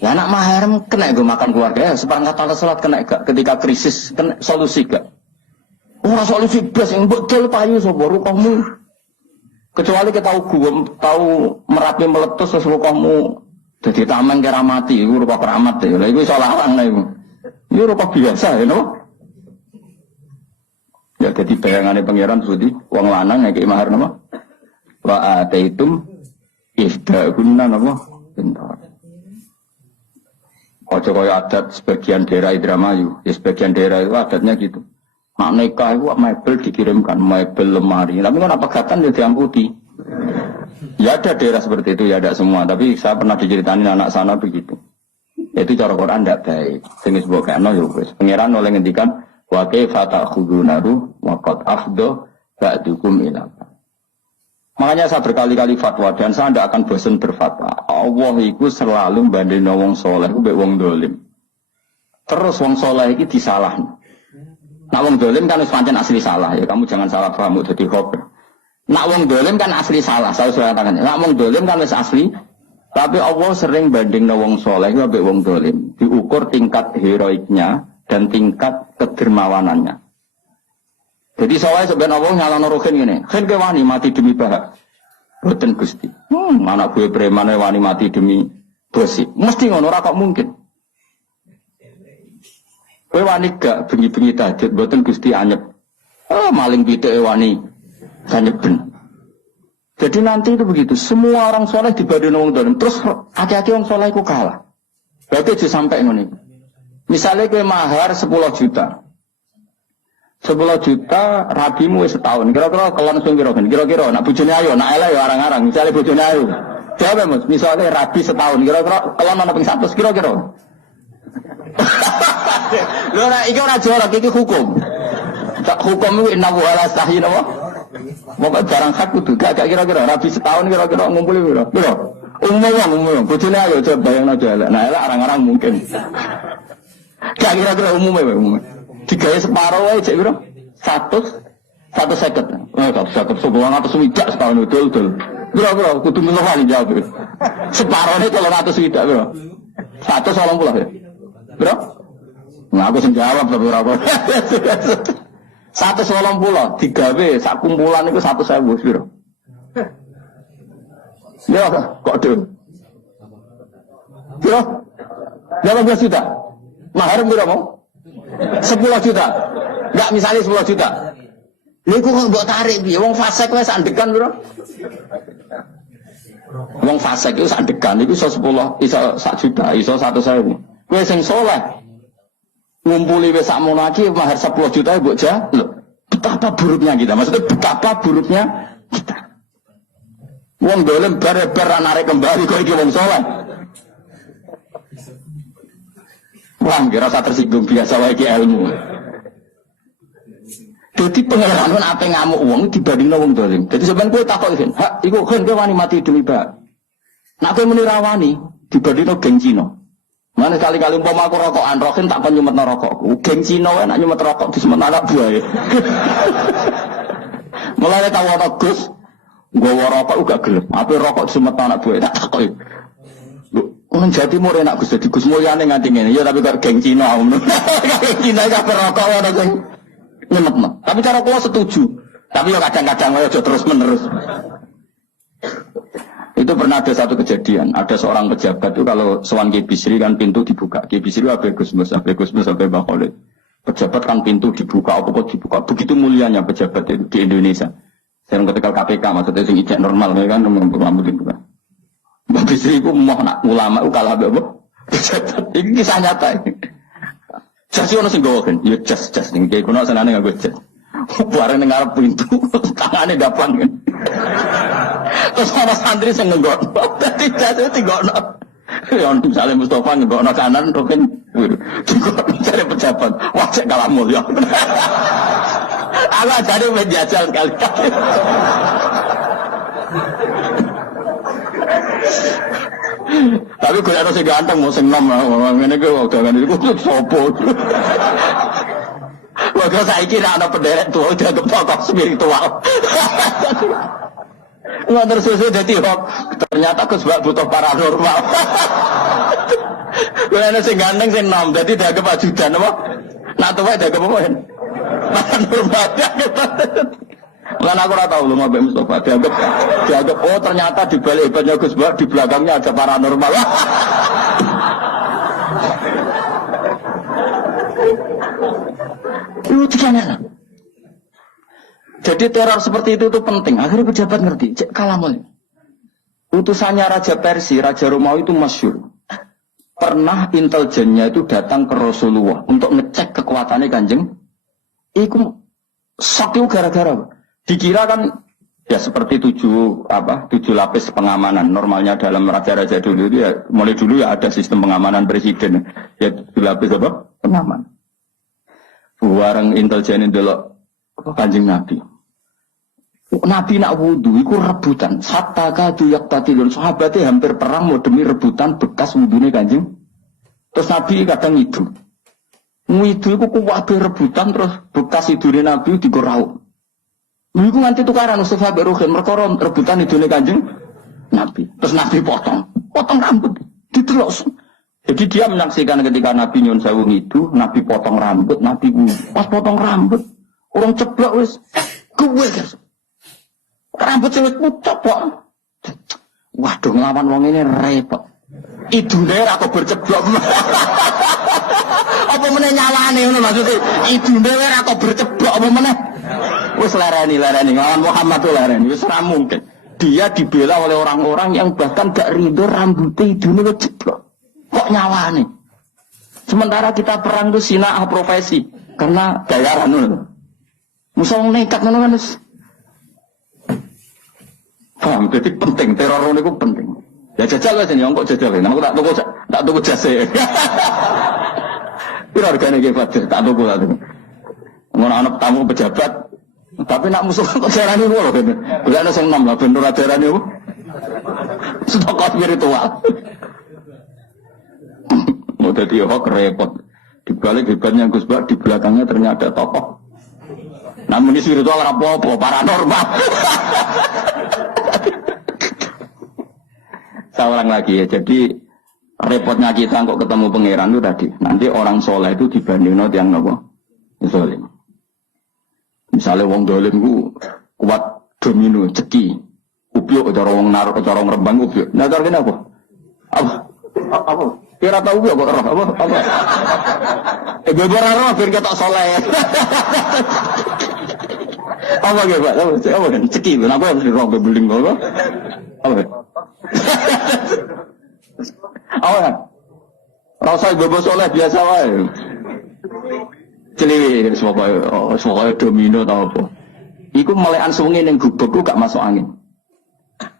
Ya anak mahar kena gue makan keluarga ya seperangkat alat salat kena gak ketika krisis kena solusi gak. Ora solusi blas yang betul payu sapa rukahmu. Kecuali kita tahu Merapi meletus terus rukahmu dadi tameng kira mati iku rupa keramat ya. Lha iku iso larang lha iku. Iku rupa biasa ya no. Ya dadi bayangane pangeran Sudi wong lanang ngeki mahar napa? Wa ataitum ihdahunna napa? Pintar. Ojo kaya adat sebagian daerah Indramayu, ya sebagian daerah itu adatnya gitu. Nak nikah itu mebel dikirimkan, mebel lemari. Tapi kan apa katan ya diamputi. Ya ada daerah seperti itu, ya ada semua. Tapi saya pernah diceritain anak sana begitu. Itu cara Quran tidak baik. Sini sebuah kena ya wis. Pangeran oleh ngendikan wa kaifa ta'khudunaru wa qad afdha ba'dukum ila. Makanya saya berkali-kali fatwa dan saya tidak akan bosan berfatwa. Allah itu selalu banding wong soleh, mbek wong dolim. Terus wong soleh itu disalahkan. Nak wong dolim kan pancen asli salah ya, kamu jangan salah paham jadi hoax. Nak wong dolim kan asli salah, saya sudah katakan. Nak wong dolim kan wis asli, tapi Allah sering banding wong soleh mbek wong dolim, diukur tingkat heroiknya dan tingkat kedermawanannya. Jadi soalnya sebenarnya Allah nyalano rohin gini, kan ke wani mati demi bahak, boten gusti. Anak gue preman wani mati demi bosi, mesti ngono ora kok mungkin. Gue wani gak bengi-bengi tahajud, boten gusti anyep. Maling pitik wani anyep. Jadi nanti itu begitu, semua orang soleh dibanding orang dolim, terus hati-hati orang soleh itu kalah. Berarti itu sampai ngono. Misalnya gue mahar 10 juta. 10 juta rabimu setahun. Kira-kira kalau langsung kira-kira nak bojone ayo, nak elek ya arang-arang. Misalnya bojone ayo. Jawab Mas, misalnya rabi setahun. Kira-kira kalau ana ping 100 kira-kira. Lho nek iki ora jorok iki hukum. Tak hukum iki inna wa la sahin apa? Moga jarang hak kudu gak kira-kira rabi setahun kira-kira ngumpuli piro? Piro? Umum. Bojone ayo coba bayangno aja elek. Nah elek arang-arang mungkin. Gak kira-kira umum. Digawe separuh wae cek piro? 150. 150 sebulan atau swidak setahun betul. Piro kudu milih jawab. Separuhne 300 swidak piro? 180 ya. Piro? Nah aku sing jawab tapi ora kok. 180 digawe sak kumpulan iku 100.000 piro? Ya kok dhewe. Piro? 18 juta. Mahar piro mau? 10 juta. Enggak misalnya 10 juta. Niku kok mbok tarik piye? Wong fasik wis sandekan piro? Wong fasik iku sandekan iku iso 10, iso 1 juta, iso 100.000. Kowe sing saleh ngumpuli wis sakmono iki mahar 10 juta mbok jaluk. Betapa buruknya kita. Maksudnya betapa buruknya kita. Wong dolim bare-bare narik kembali kok iki wong saleh. Wong kira rasa tersinggung biasa wae iki ilmu. Jadi pengeran kan apa ngamuk uang dibandingno wong dolim. Jadi sampean kowe takok iki, "Hak iku kan kowe wani mati demi bak." Nak kowe muni rawani dibandingno geng Cina. Mana kali-kali umpama aku rokokan rokin tak kon nyumetno rokokku. Geng Cina wae nak nyumet rokok disemet anak buahe. Mulane tau ana Gus nggawa rokok uga gelem. Ape rokok disemet anak buahe tak takoki. Wong Jawa Timur enak Gus dadi Gus mulyane nganti ngene. Ya tapi kok geng Cina ngono. Geng Cina kabeh rokok ana sing nyemetno. Tapi cara kula setuju. Tapi yo kadang-kadang aja terus-menerus. Itu pernah ada satu kejadian, ada seorang pejabat itu kalau sowan Ki Bisri kan pintu dibuka. Ki Bisri sampai Gusmus sampai Mbah Khalid. Pejabat kan pintu dibuka, apa kok dibuka. Begitu mulianya pejabat itu di Indonesia. Saya ketika KPK maksudnya sing ijek normal kan rambut itu kan. Mbah Bisri itu mau nak ulama itu kalah apa? Pejabat. Ini kisah nyata ini. Jas ono sing gowo kan, ya jas ning kene kono senane nganggo jas. Bareng ning ngarep pintu, tangane dapan kan. Terus ada santri yang ngegon, tadi jatuh tinggon. Yang misalnya Mustafa ngegon kanan, rokin, tinggon cari pejabat, wajib kalah mulia. Aku jadi menjajal sekali-kali. Tapi gue ada si ganteng, mau sing nom, ini gue waktu itu gue sopo. Waktu saya kira ada penderet tua, udah kepotok spiritual. Nggak tersusun jadi hoax. Ternyata aku sebab butuh paranormal. Gue ada sing ganteng sing nom, jadi dianggap ajudan apa? Nak tuh dianggap apa? Paranormal. Lan aku ora tau lu Mbak Mustofa dianggap oh ternyata di balik hebatnya Gus Bak di belakangnya ada paranormal. Itu gimana? Jadi teror seperti itu tuh penting. Akhirnya pejabat ngerti. Cek kalamul. Utusannya Raja Persia, Raja Romawi itu masyhur. Pernah intelijennya itu datang ke Rasulullah untuk ngecek kekuatannya Kanjeng. Iku shock itu gara-gara. Dikira kan ya seperti tujuh lapis pengamanan. Normalnya dalam raja-raja dulu itu ya mulai dulu ya ada sistem pengamanan presiden. Ya 7 lapis apa? Pengamanan. Bareng intelijen delok Kanjeng Nabi. Nabi nak wudu iku rebutan. Hatta kadu yaqtatilun. Sahabatnya hampir perang mau demi rebutan bekas wudune Kanjeng. Terus Nabi kadang itu. Ngidu iku kuwabe rebutan terus bekas idune Nabi digorau. Iku nganti tukaran Mustafa mbek Ruhin perkara rebutan idune Kanjeng Nabi. Terus Nabi potong rambut, didelok. Jadi dia menyaksikan ketika Nabi nyun sewu itu, Nabi potong rambut, Nabi pas potong rambut, orang ceblok wis kuwe guys. Rambut wis ceblok. Waduh nglawan wong ini repot. Idune ra kok berceblok. Apa meneh nyalane ngono maksudnya? Idune ra kok berceblok apa meneh? Wis lereni nglawan Muhammad tuh lereni, wis ora mungkin. Dia dibela oleh orang-orang yang bahkan gak ridho rambutnya idune wis ceblok. Kok nyawane? Sementara kita perang itu sinah profesi karena bayaran ngono. Musuh nekat ngono kan wis. Paham, jadi penting teror niku penting. Ya jajal aja nih, kok jajal. Nah, aku tak tuku jase. Piro hargane iki Fadil? Tak tuku lah. Ngono ana tamu pejabat. Tapi nak musuh kok jarane ngono kene. Golekno sing nom lah ben ora darane opo. Stok spiritual. Mau jadi hoax repot. Di balik hebatnya Gus Bak, di belakangnya ternyata tokoh. Namun ini spiritual apa-apa, paranormal. Seorang lagi ya, jadi repotnya kita kok ketemu pangeran itu tadi. Nanti orang soleh itu dibandingin yang apa? Zolim. Misalnya wong dolim ku kuat domino, ceki, upiok, cara wong naruh, cara wong rembang upiok. Nah, cara apa? Apa? Kira tahu gak kok roh? Apa? Beberapa roh biar kita soleh. Apa gitu Pak? Apa kan? Ceki, kenapa harus roh bebeling apa? Apa? Apa kan? Rasa ibu soleh biasa wae. Cili semoga domino tau apa. Iku melekan sungi ning gubekku gak masuk angin.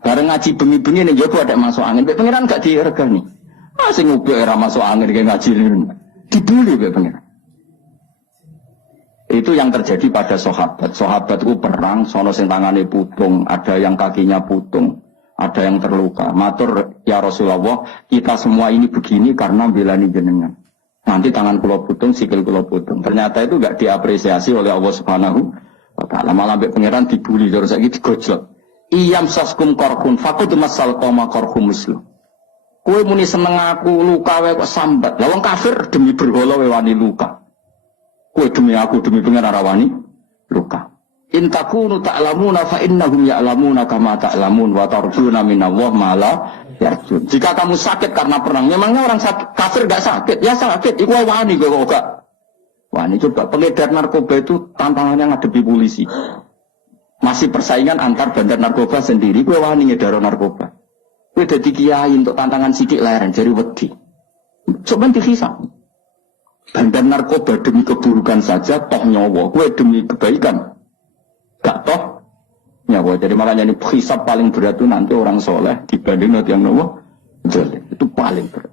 Bareng ngaji bengi-bengi ning jopo ada masuk angin. Pak pangeran gak diregani. Sing ngubek era masuk angin kayak ngaji dibuli Pak pangeran. Itu yang terjadi pada sahabat. Sahabat itu perang, sono sing tangane putung, ada yang kakinya putung, ada yang terluka. Matur ya Rasulullah, kita semua ini begini karena belani jenengan. Nanti tangan kula putung, sikil kula putung. Ternyata itu enggak diapresiasi oleh Allah Subhanahu wa taala. Malah mbek pangeran dibuli terus saiki digojlok. Iyam saskum korkun faqad masal qoma korkum muslim. Kowe muni seneng aku luka wae kok sambat. Lah wong kafir demi berhala wae wani luka. Kowe demi aku demi pangeran rawani luka. In takunu ta'lamuna fa innahum ya'lamuna kama ta'lamun wa tarjuna minallah ma la yarjun. Jika kamu sakit karena perang, memangnya orang sakit, kafir enggak sakit? Ya sakit, iku wani kok enggak. Wani coba pengedar narkoba itu tantangannya ngadepi polisi. Masih persaingan antar bandar narkoba sendiri, kowe wani ngedaro narkoba. Kowe dadi kiai untuk tantangan sidik leren jari wedi. Coba dihisab. Bandar narkoba demi keburukan saja toh nyawa, kowe demi kebaikan gak toh nyawa. Jadi makanya ini hisab paling berat itu nanti orang soleh dibanding nanti yang nawa itu paling berat.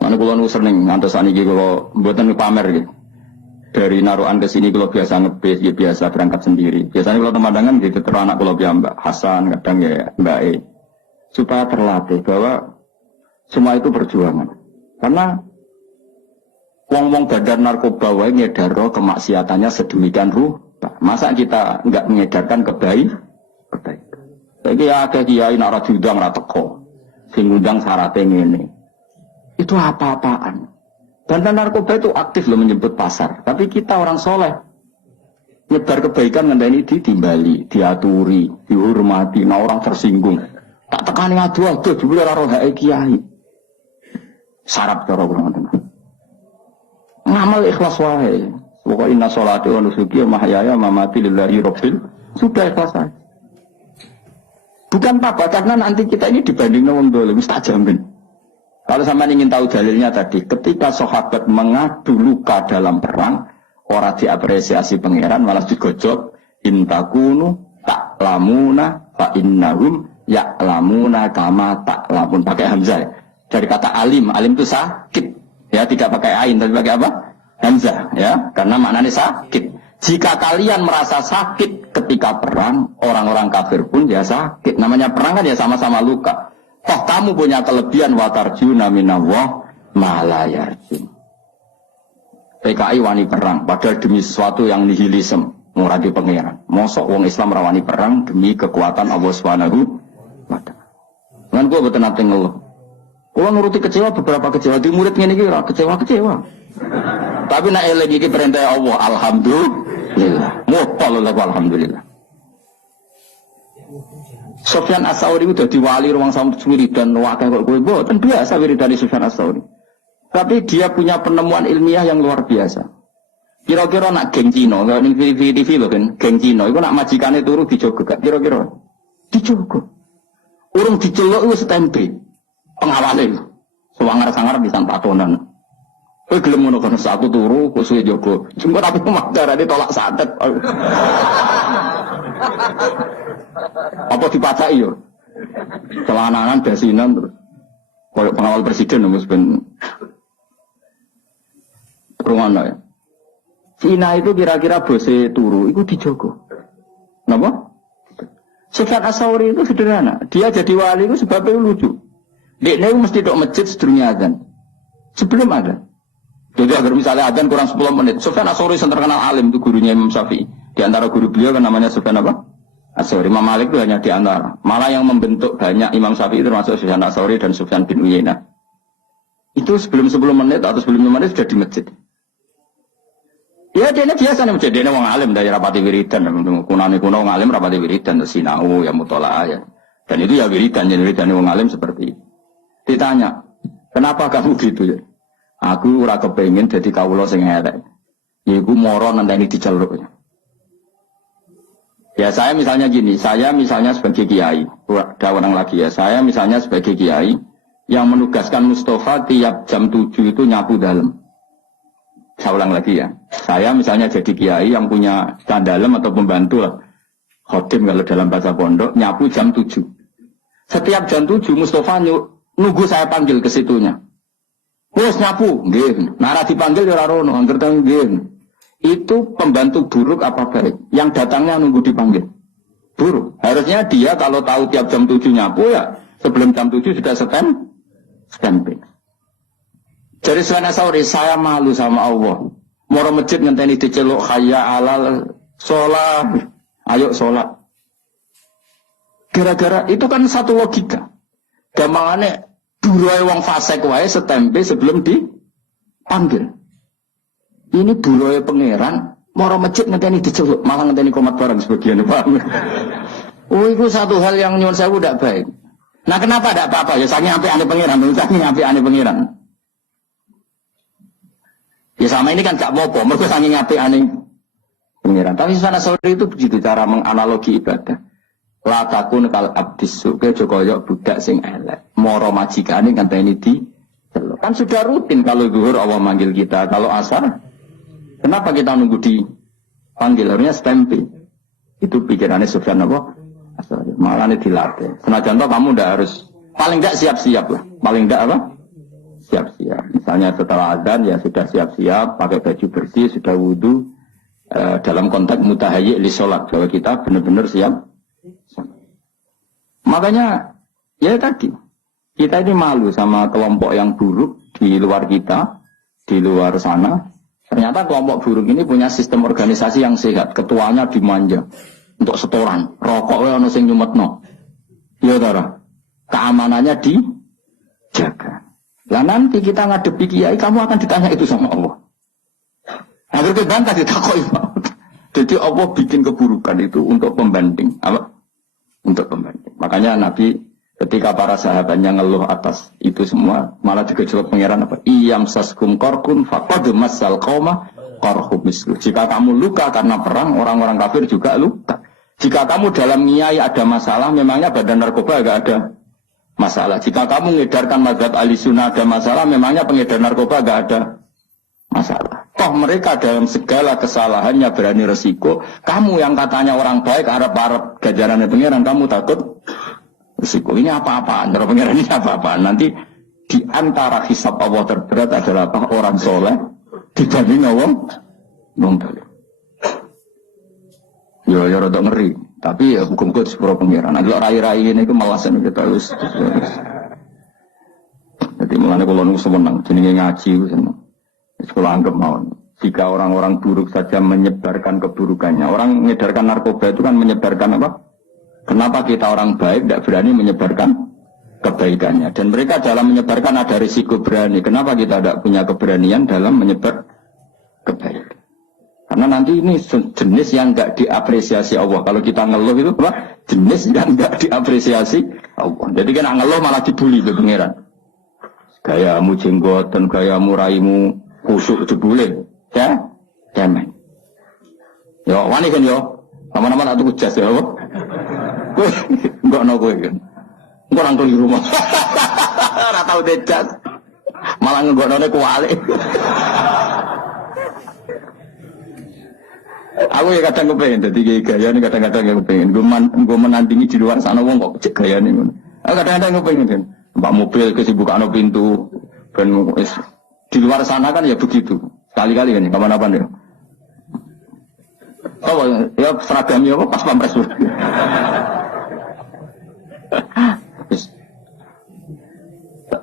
Mana kalau nu sering ngantos aniki kalau buatan pamer gitu. Dari Naruan ke sini kalau biasa ngebis, ya biasa berangkat sendiri. Biasanya kalau pemandangan gitu terus anak kalau Mbak Hasan kadang ya Mbak E supaya terlatih bahwa semua itu perjuangan. Karena wong-wong bandar narkoba wae ngedaro kemaksiatannya sedemikian rupa. Masa kita enggak mengedarkan kebaikan? Saiki akeh kiai nak ra diundang ra teko. Sing ngundang syaratnya ngene. Itu apa-apaan? Bandar narkoba itu aktif loh menyebut pasar. Tapi kita orang soleh nyebar kebaikan ngandani ditimbali, diaturi, dihormati, nah orang tersinggung. Tak tekani adu-adu jebule ora roh hake kiai. Sarap cara ngono. Ngamal ikhlas wae. Pokoknya inna sholati wa nusuki wa mahyaya wa mamati lillahi rabbil. Sudah ikhlas saja. Bukan apa karena nanti kita ini dibanding wong dolim tak jamin. Kalau sama ingin tahu dalilnya tadi, ketika sahabat mengadu luka dalam perang, orang diapresiasi pangeran malah digojok intakunu ta'lamuna fa innahum ya'lamuna kama ta'lamun, pakai hamzah. Dari kata alim, alim itu sakit. Ya, tidak pakai ain tapi pakai apa? Hamzah, ya, karena maknanya sakit. Jika kalian merasa sakit ketika perang, orang-orang kafir pun ya sakit. Namanya perang kan ya sama-sama luka. Toh kamu punya kelebihan watarjuna minallah ma la yarjun. PKI wani perang, padahal demi sesuatu yang nihilisme, nguradi pangeran. Mosok wong Islam rawani perang demi kekuatan Allah Subhanahu wa taala. Lan gua boten nate ngeluh. Kula nuruti kecewa beberapa kecewa di murid ngene iki ora kecewa-kecewa. Tapi nek elek iki perintah Allah, alhamdulillah. Mopol lho alhamdulillah. Sufyan As-Tsauri itu dadi wali ruang sampe wiridan wae kok kowe mboten biasa wiridan Sufyan As-Tsauri. Tapi dia punya penemuan ilmiah yang luar biasa. Kira-kira nak geng Cina, ning TV lho kan, geng Cina iku nak majikane turu dijogo gak kira-kira. Dijogo. Urung diceluk wis tempe. Pengawale sewangar-sangar bisa patonan. Kowe gelem ngono kan satu turu kok suwe jogo. Jengko tapi pemakdarane tolak santet. Apa dipacai yo? Celananan basinan terus. Koyo pengawal presiden wis ben rumono ya. Cina itu kira-kira bose turu iku dijogo. Napa? Sufyan As-Tsauri itu sederhana. Dia jadi wali itu sebabnya lucu. Dekne mesti dok masjid sedurunge adzan. Sebelum ada. Jadi agar misalnya adzan kurang 10 menit. Sufyan As-Tsauri yang terkenal alim itu gurunya Imam Syafi'i. Di antara guru beliau kan namanya Sufyan apa? As-Tsauri. Imam Malik itu hanya di antara. Malah yang membentuk banyak Imam Syafi'i termasuk Sufyan As-Tsauri dan Sufyan bin Uyainah. Itu sebelum 10 menit atau sebelum 5 menit sudah di masjid. Ya dia biasa nih masjid. Dia wong alim dari rapati wiridan. Kunane kuno wong alim rapati wiridan. Sinau ya mutolaah ya. Dan itu ya wiridan. Jadi wiridan wong alim seperti itu. Ditanya, kenapa kamu gitu ya? Aku ora kepengin dadi kawula sing elek. Yaiku moro nenteni diceluk. Ya saya misalnya gini, saya misalnya sebagai kiai, ada orang lagi ya, saya misalnya sebagai kiai yang menugaskan Mustafa tiap jam 7 itu nyapu dalam. Saya ulang lagi ya. Saya misalnya jadi kiai yang punya candalem atau pembantu lah. Khotim kalau dalam bahasa pondok, nyapu jam 7. Setiap jam 7 Mustafa nunggu saya panggil ke situnya. Wes nyapu, nggih. Nara dipanggil ya ora rono, angger teng nggih. Itu pembantu buruk apa baik? Yang datangnya nunggu dipanggil. Buruk. Harusnya dia kalau tahu tiap jam 7 nyapu ya sebelum jam 7 sudah stamping. Jadi Sunan Sauri, saya malu sama Allah. Moro masjid ngenteni diceluk hayya alal sholat. Ayo sholat. Gara-gara itu kan satu logika. Gampangane buruhe wong fasik wae setempe sebelum dipanggil. Ini buruhe pangeran, moro masjid ngenteni diceluk, malah ngenteni komat barang sebagian, paham? Oh, itu satu hal yang nyuwun sewu ndak baik. Nah, kenapa ndak apa-apa? Ya saking apik-ane pangeran, saking apik-ane pangeran. Ya sama ini kan gak apa-apa, mergo saking apik-ane pangeran. Tapi Sunan Sauri itu begitu cara menganalogi ibadah. La takun kal abdis suke kaya budak sing elek. Moro majikane ngenteni di kan sudah rutin kalau zuhur Allah manggil kita, kalau asar kenapa kita nunggu di panggil harusnya stamping. Itu pikirannya Sufyan apa? Malah ini dilatih. Senajan toh kamu ndak harus paling ndak siap-siap lah. Paling ndak apa? Siap-siap. Misalnya setelah azan ya sudah siap-siap, pakai baju bersih, sudah wudu, dalam konteks mutahayyi li sholat. Bahwa kita benar-benar siap. Makanya ya tadi kita ini malu sama kelompok yang buruk di luar kita, di luar sana. Ternyata kelompok buruk ini punya sistem organisasi yang sehat. Ketuanya dimanja untuk setoran, rokok ono sing nyumetno. Ya Tara. Keamanannya dijaga. Lah nanti kita ngadepi kiai, kamu akan ditanya itu sama Allah. Agar kebantah ditakoi. Jadi Allah bikin keburukan itu untuk pembanding, apa? Untuk pembanding. Makanya Nabi ketika para sahabatnya ngeluh atas itu semua, malah digejolak pangeran apa? Iyam saskum korkun faqad masal qauma qarhum mislu. Jika kamu luka karena perang, orang-orang kafir juga luka. Jika kamu dalam ngiyai ada masalah, memangnya badan narkoba agak ada masalah. Jika kamu mengedarkan mazhab ahli sunnah ada masalah, memangnya pengedar narkoba agak ada masalah. Toh mereka dalam segala kesalahannya berani resiko. Kamu yang katanya orang baik, harap-harap gajarannya pangeran, kamu takut resiko. Ini apa-apaan? Cara pangeran ini apa-apaan? Nanti di antara hisab Allah terberat adalah apa? Orang soleh dibanding orang non-soleh. Ya rada ngeri. Tapi ya hukum kut sepuro pangeran. Kalau rai-rai ini itu malasan kita harus. Jadi mulanya kalau nunggu senang, jenenge ngaji senang. Sekolah anggap mau. Jika orang-orang buruk saja menyebarkan keburukannya, orang menyebarkan narkoba itu kan menyebarkan apa? Kenapa kita orang baik tidak berani menyebarkan kebaikannya? Dan mereka dalam menyebarkan ada risiko berani. Kenapa kita tidak punya keberanian dalam menyebar kebaikan? Karena nanti ini jenis yang nggak diapresiasi Allah. Kalau kita ngeluh itu apa? Jenis yang nggak diapresiasi Allah. Jadi kan ngeluh malah dibully ke pangeran. Gayamu jenggotan, gayamu raimu kusuk jebule, ya, cemen. Yo, wani kan yo, nama-nama tak tuh jas ya, enggak no gue kan, enggak nangkul di rumah, ratau dejas, malah enggak none kuali. Aku ya kadang kepengen, jadi gaya ini kadang-kadang yang kepengen, gue menandingi di luar sana, wong kok cek gaya ini, aku kadang-kadang kepengen kan, mbak mobil kesibukan pintu, dan di luar sana kan ya begitu. Sekali-kali kan, kapan-kapan ya. Oh, ya seragamnya apa? Pas pampres.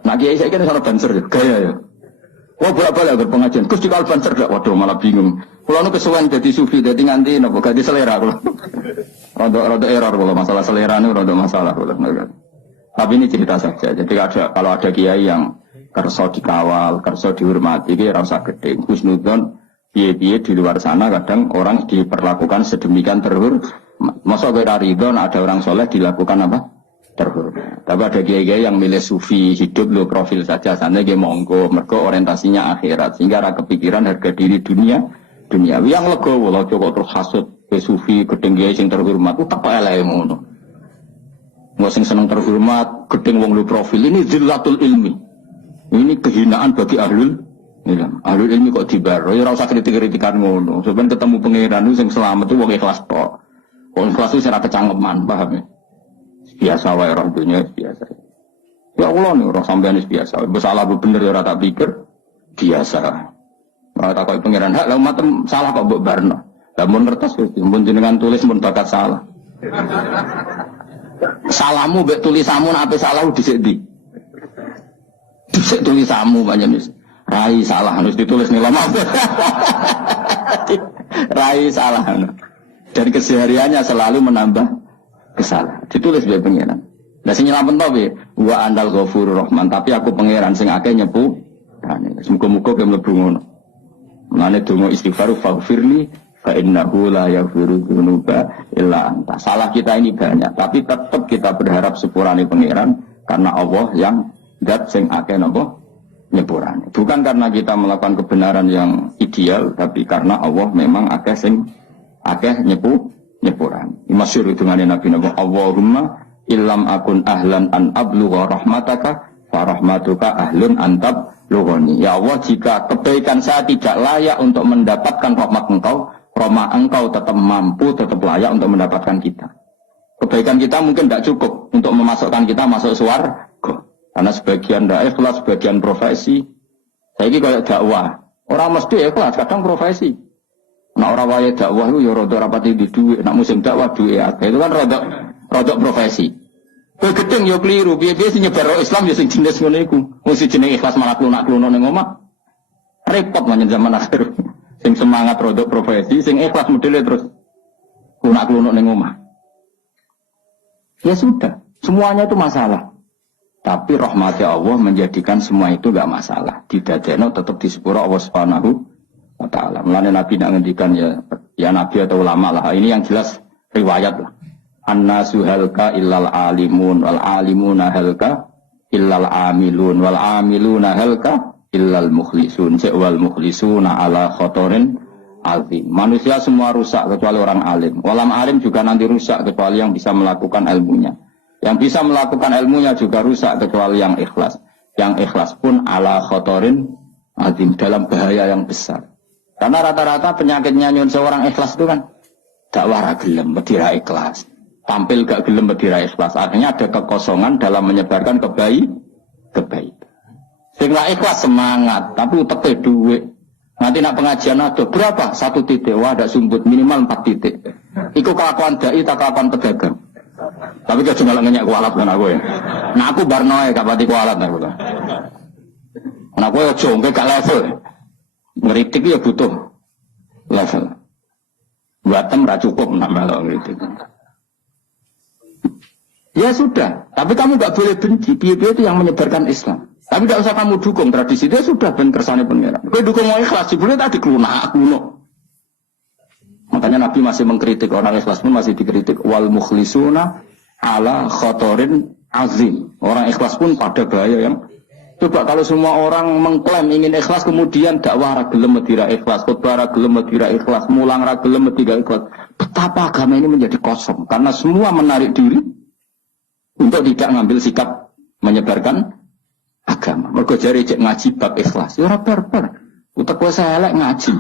Nah, kiai saya kan sana banser ya, gaya ya. Oh, bolak-balik agar pengajian. Terus di kalau banser gak, waduh malah bingung. Kalau nu kesuwen jadi sufi, jadi nganti, nopo ganti selera kalau. Rodo error kalau masalah selera ini rodo masalah kalau. Tapi ini cerita saja. Jadi kalau ada kiai yang kerso dikawal, kerso dihormati, dia rasa gede. Husnudon, piye-piye di luar sana kadang orang diperlakukan sedemikian terhormat. Masa kira ridon ada orang soleh dilakukan apa? Terhormat. Tapi ada kiai-kiai yang milih sufi hidup lo profil saja, sana dia monggo, mereka orientasinya akhirat, sehingga ada kepikiran harga diri dunia. Yang legowo, lo coba terus hasut ke sufi, gedeng kiai yang terhormat, itu tak elek ngono. Nggak sing seneng terhormat, gedeng wong lo profil ini zillatul ilmi. Ini kehinaan bagi ahlul Iya, ahlul ilmi kok dibaro, ya ora usah kritik-kritikan ngono. Sampeyan ketemu pangeran sing selamat itu wong ikhlas tok. Wong ikhlas itu ora kecangkeman, paham ya? Biasa wae orang dunia biasa. Ya Allah nih orang sampeyan wis biasa. Mbok salah mbok bener ya ora tak pikir biasa. Ora tak kok pangeran hak lha umat salah kok mbok barno. Lah mun ngertos wis mun jenengan tulis mun bakat salah. Salahmu mbek tulisanmu nek ape salah dhisik ndi? Dhisik tulisanmu pancen wis. Rai salah harus ditulis nih lama. Rai salah. Dan kesehariannya selalu menambah kesalahan. Ditulis dia pangeran. Lah sing nyelametno piye? Wa andal ghafurur rahman, tapi aku pangeran sing akeh nyepu. Muga-muga ke mlebu ngono. Mulane donga istighfar faghfirli fa innahu la yaghfiru dzunuba illa anta. Salah kita ini banyak, tapi tetap kita berharap sepurane pangeran karena Allah yang zat sing akeh napa? Nyepurane. Bukan karena kita melakukan kebenaran yang ideal, tapi karena Allah memang akeh sing akeh nyepuran. Masyhur hidungane Nabi Nabi Allahumma illam akun ahlan an ablugha rahmataka fa rahmatuka ahlun antab lughani. Ya Allah, jika kebaikan saya tidak layak untuk mendapatkan rahmat Engkau, rahmat Engkau tetap mampu, tetap layak untuk mendapatkan kita. Kebaikan kita mungkin tidak cukup untuk memasukkan kita masuk surga. Karena sebagian tidak ikhlas, sebagian profesi. Saya ini kayak dakwah. Orang mesti ikhlas, kadang profesi. Nah orang waya dakwah itu ya rodok rapati di duit. Nak musim dakwah duit akeh. Itu kan rodok profesi. Gedeng ya keliru. Biar-biar sih nyebar Islam ya sing jenis ngono iku. Mesti jenis ikhlas malah klunak-kluno ning omah. Repot manjen zaman akhir. Sing semangat rodok profesi, sing ikhlas modelnya terus klunak-kluno ning omah. Ya sudah, semuanya itu masalah. Tapi rahmatnya Allah menjadikan semua itu gak masalah. Didadekno tetap disepuro Allah Subhanahu wa ta'ala. Mulane Nabi nak ngendikan ya Nabi atau ulama lah. Ini yang jelas riwayat lah. An-nasu halka illal alimun wal alimuna halka illal amilun wal amiluna halka illal mukhlisun. Wal mukhlisuna ala khotorin azim. Manusia semua rusak kecuali orang alim. Walam alim juga nanti rusak kecuali yang bisa melakukan ilmunya. Yang bisa melakukan ilmunya juga rusak kecuali yang ikhlas. Yang ikhlas pun ala khotorin azim, dalam bahaya yang besar. Karena rata-rata penyakitnya nyun seorang ikhlas itu kan dakwah ra gelem, medira ikhlas. Tampil gak gelem, medira ikhlas. Akhirnya ada kekosongan dalam menyebarkan kebaikan. Sing ra ikhlas semangat, tapi utepe duit. Nanti nak pengajian ada berapa? 1 titik. Wah, ada sumbut minimal 4 titik. Iku kelakuan dai, tak kelakuan pedagang. Tapi gak cuma ngenyak kualat kan aku ya. Nah aku barnoe gak pati kualat aku lah. Nah aku ya jongke gak level. Ngeritik ya butuh level. Buatem ra cukup nak melok ngeritik. Ya sudah, tapi kamu gak boleh benci. Piye-piye itu yang menyebarkan Islam. Tapi gak usah kamu dukung tradisi dia sudah ben kersane pangeran. Kowe dukung mau ikhlas jebule tadi klunak kuno. Makanya Nabi masih mengkritik orang ikhlas pun masih dikritik wal mukhlisuna ala khotorin azim. Orang ikhlas pun pada bahaya yang coba kalau semua orang mengklaim ingin ikhlas kemudian dakwah ra gelem medira ikhlas, khotbah ra gelem medira ikhlas, mulang ra gelem medira ikhlas. Betapa agama ini menjadi kosong karena semua menarik diri untuk tidak ngambil sikap menyebarkan agama. Mergo jare cek ngaji bab ikhlas. Ya ora barbar. Utek kowe elek ngaji.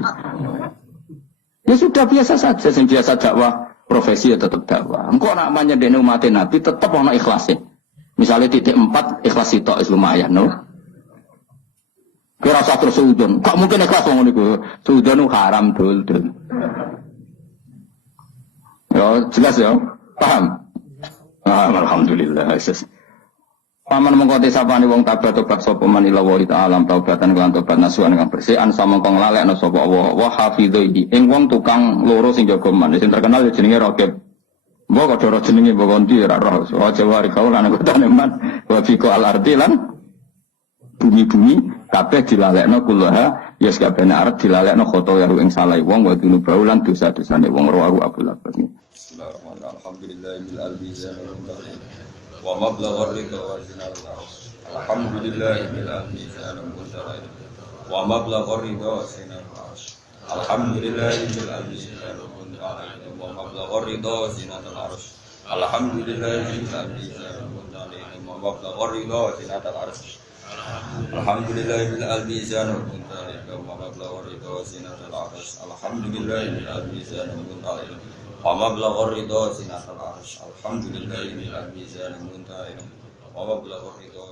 Ya sudah biasa saja, yang biasa dakwah profesi ya tetap dakwah. Engkau nak menyedeni umat Nabi tetap ono ikhlasnya. Misalnya titik 4 ikhlas itu lumayan, no. Kira usah terus sudon. Kok mungkin ikhlas ngono niku? Sudon haram dul. Ya jelas ya, paham. Alhamdulillah. Paman mengkoti sapane wong tobat sapa man ila wa ta'ala taubatan lan tobat nasuhan kang bersih an samangka nglalekno sapa Allah wa hafidhi ing wong tukang loro sing jaga man sing terkenal jenenge Raqib. Mbok kok ora jenenge mbok ndi ora roh. Aja wari kau lan kotane man wa fiko al-ardi lan bumi-bumi kabeh dilalekno kullaha ya sakabehane arep dilalekno khoto ya ing salah wong wa dunu baulan dosa-dosane wong rawu Abdul Abbas. Bismillahirrahmanirrahim. Alhamdulillahil azizil wa mablagh ar-ridha wa zinal arsh. Alhamdulillahi bil mizan al-musarid wa mablagh ar-ridha wa zinal arsh. Alhamdulillahi bil mizan al-musarid wa mablagh ar-ridha wa zinal arsh. Alhamdulillahi bil mizan al-musarid wa mablagh ar-ridha wa zinal arsh. Alhamdulillahi bil mizan al-musarid mablagha ridha zinatal arsh alhamdulillahi bil mizan muntahi wa mablagha ridha zinatal arsh alhamdulillahi bil mizan muntahi wa mablagha ridha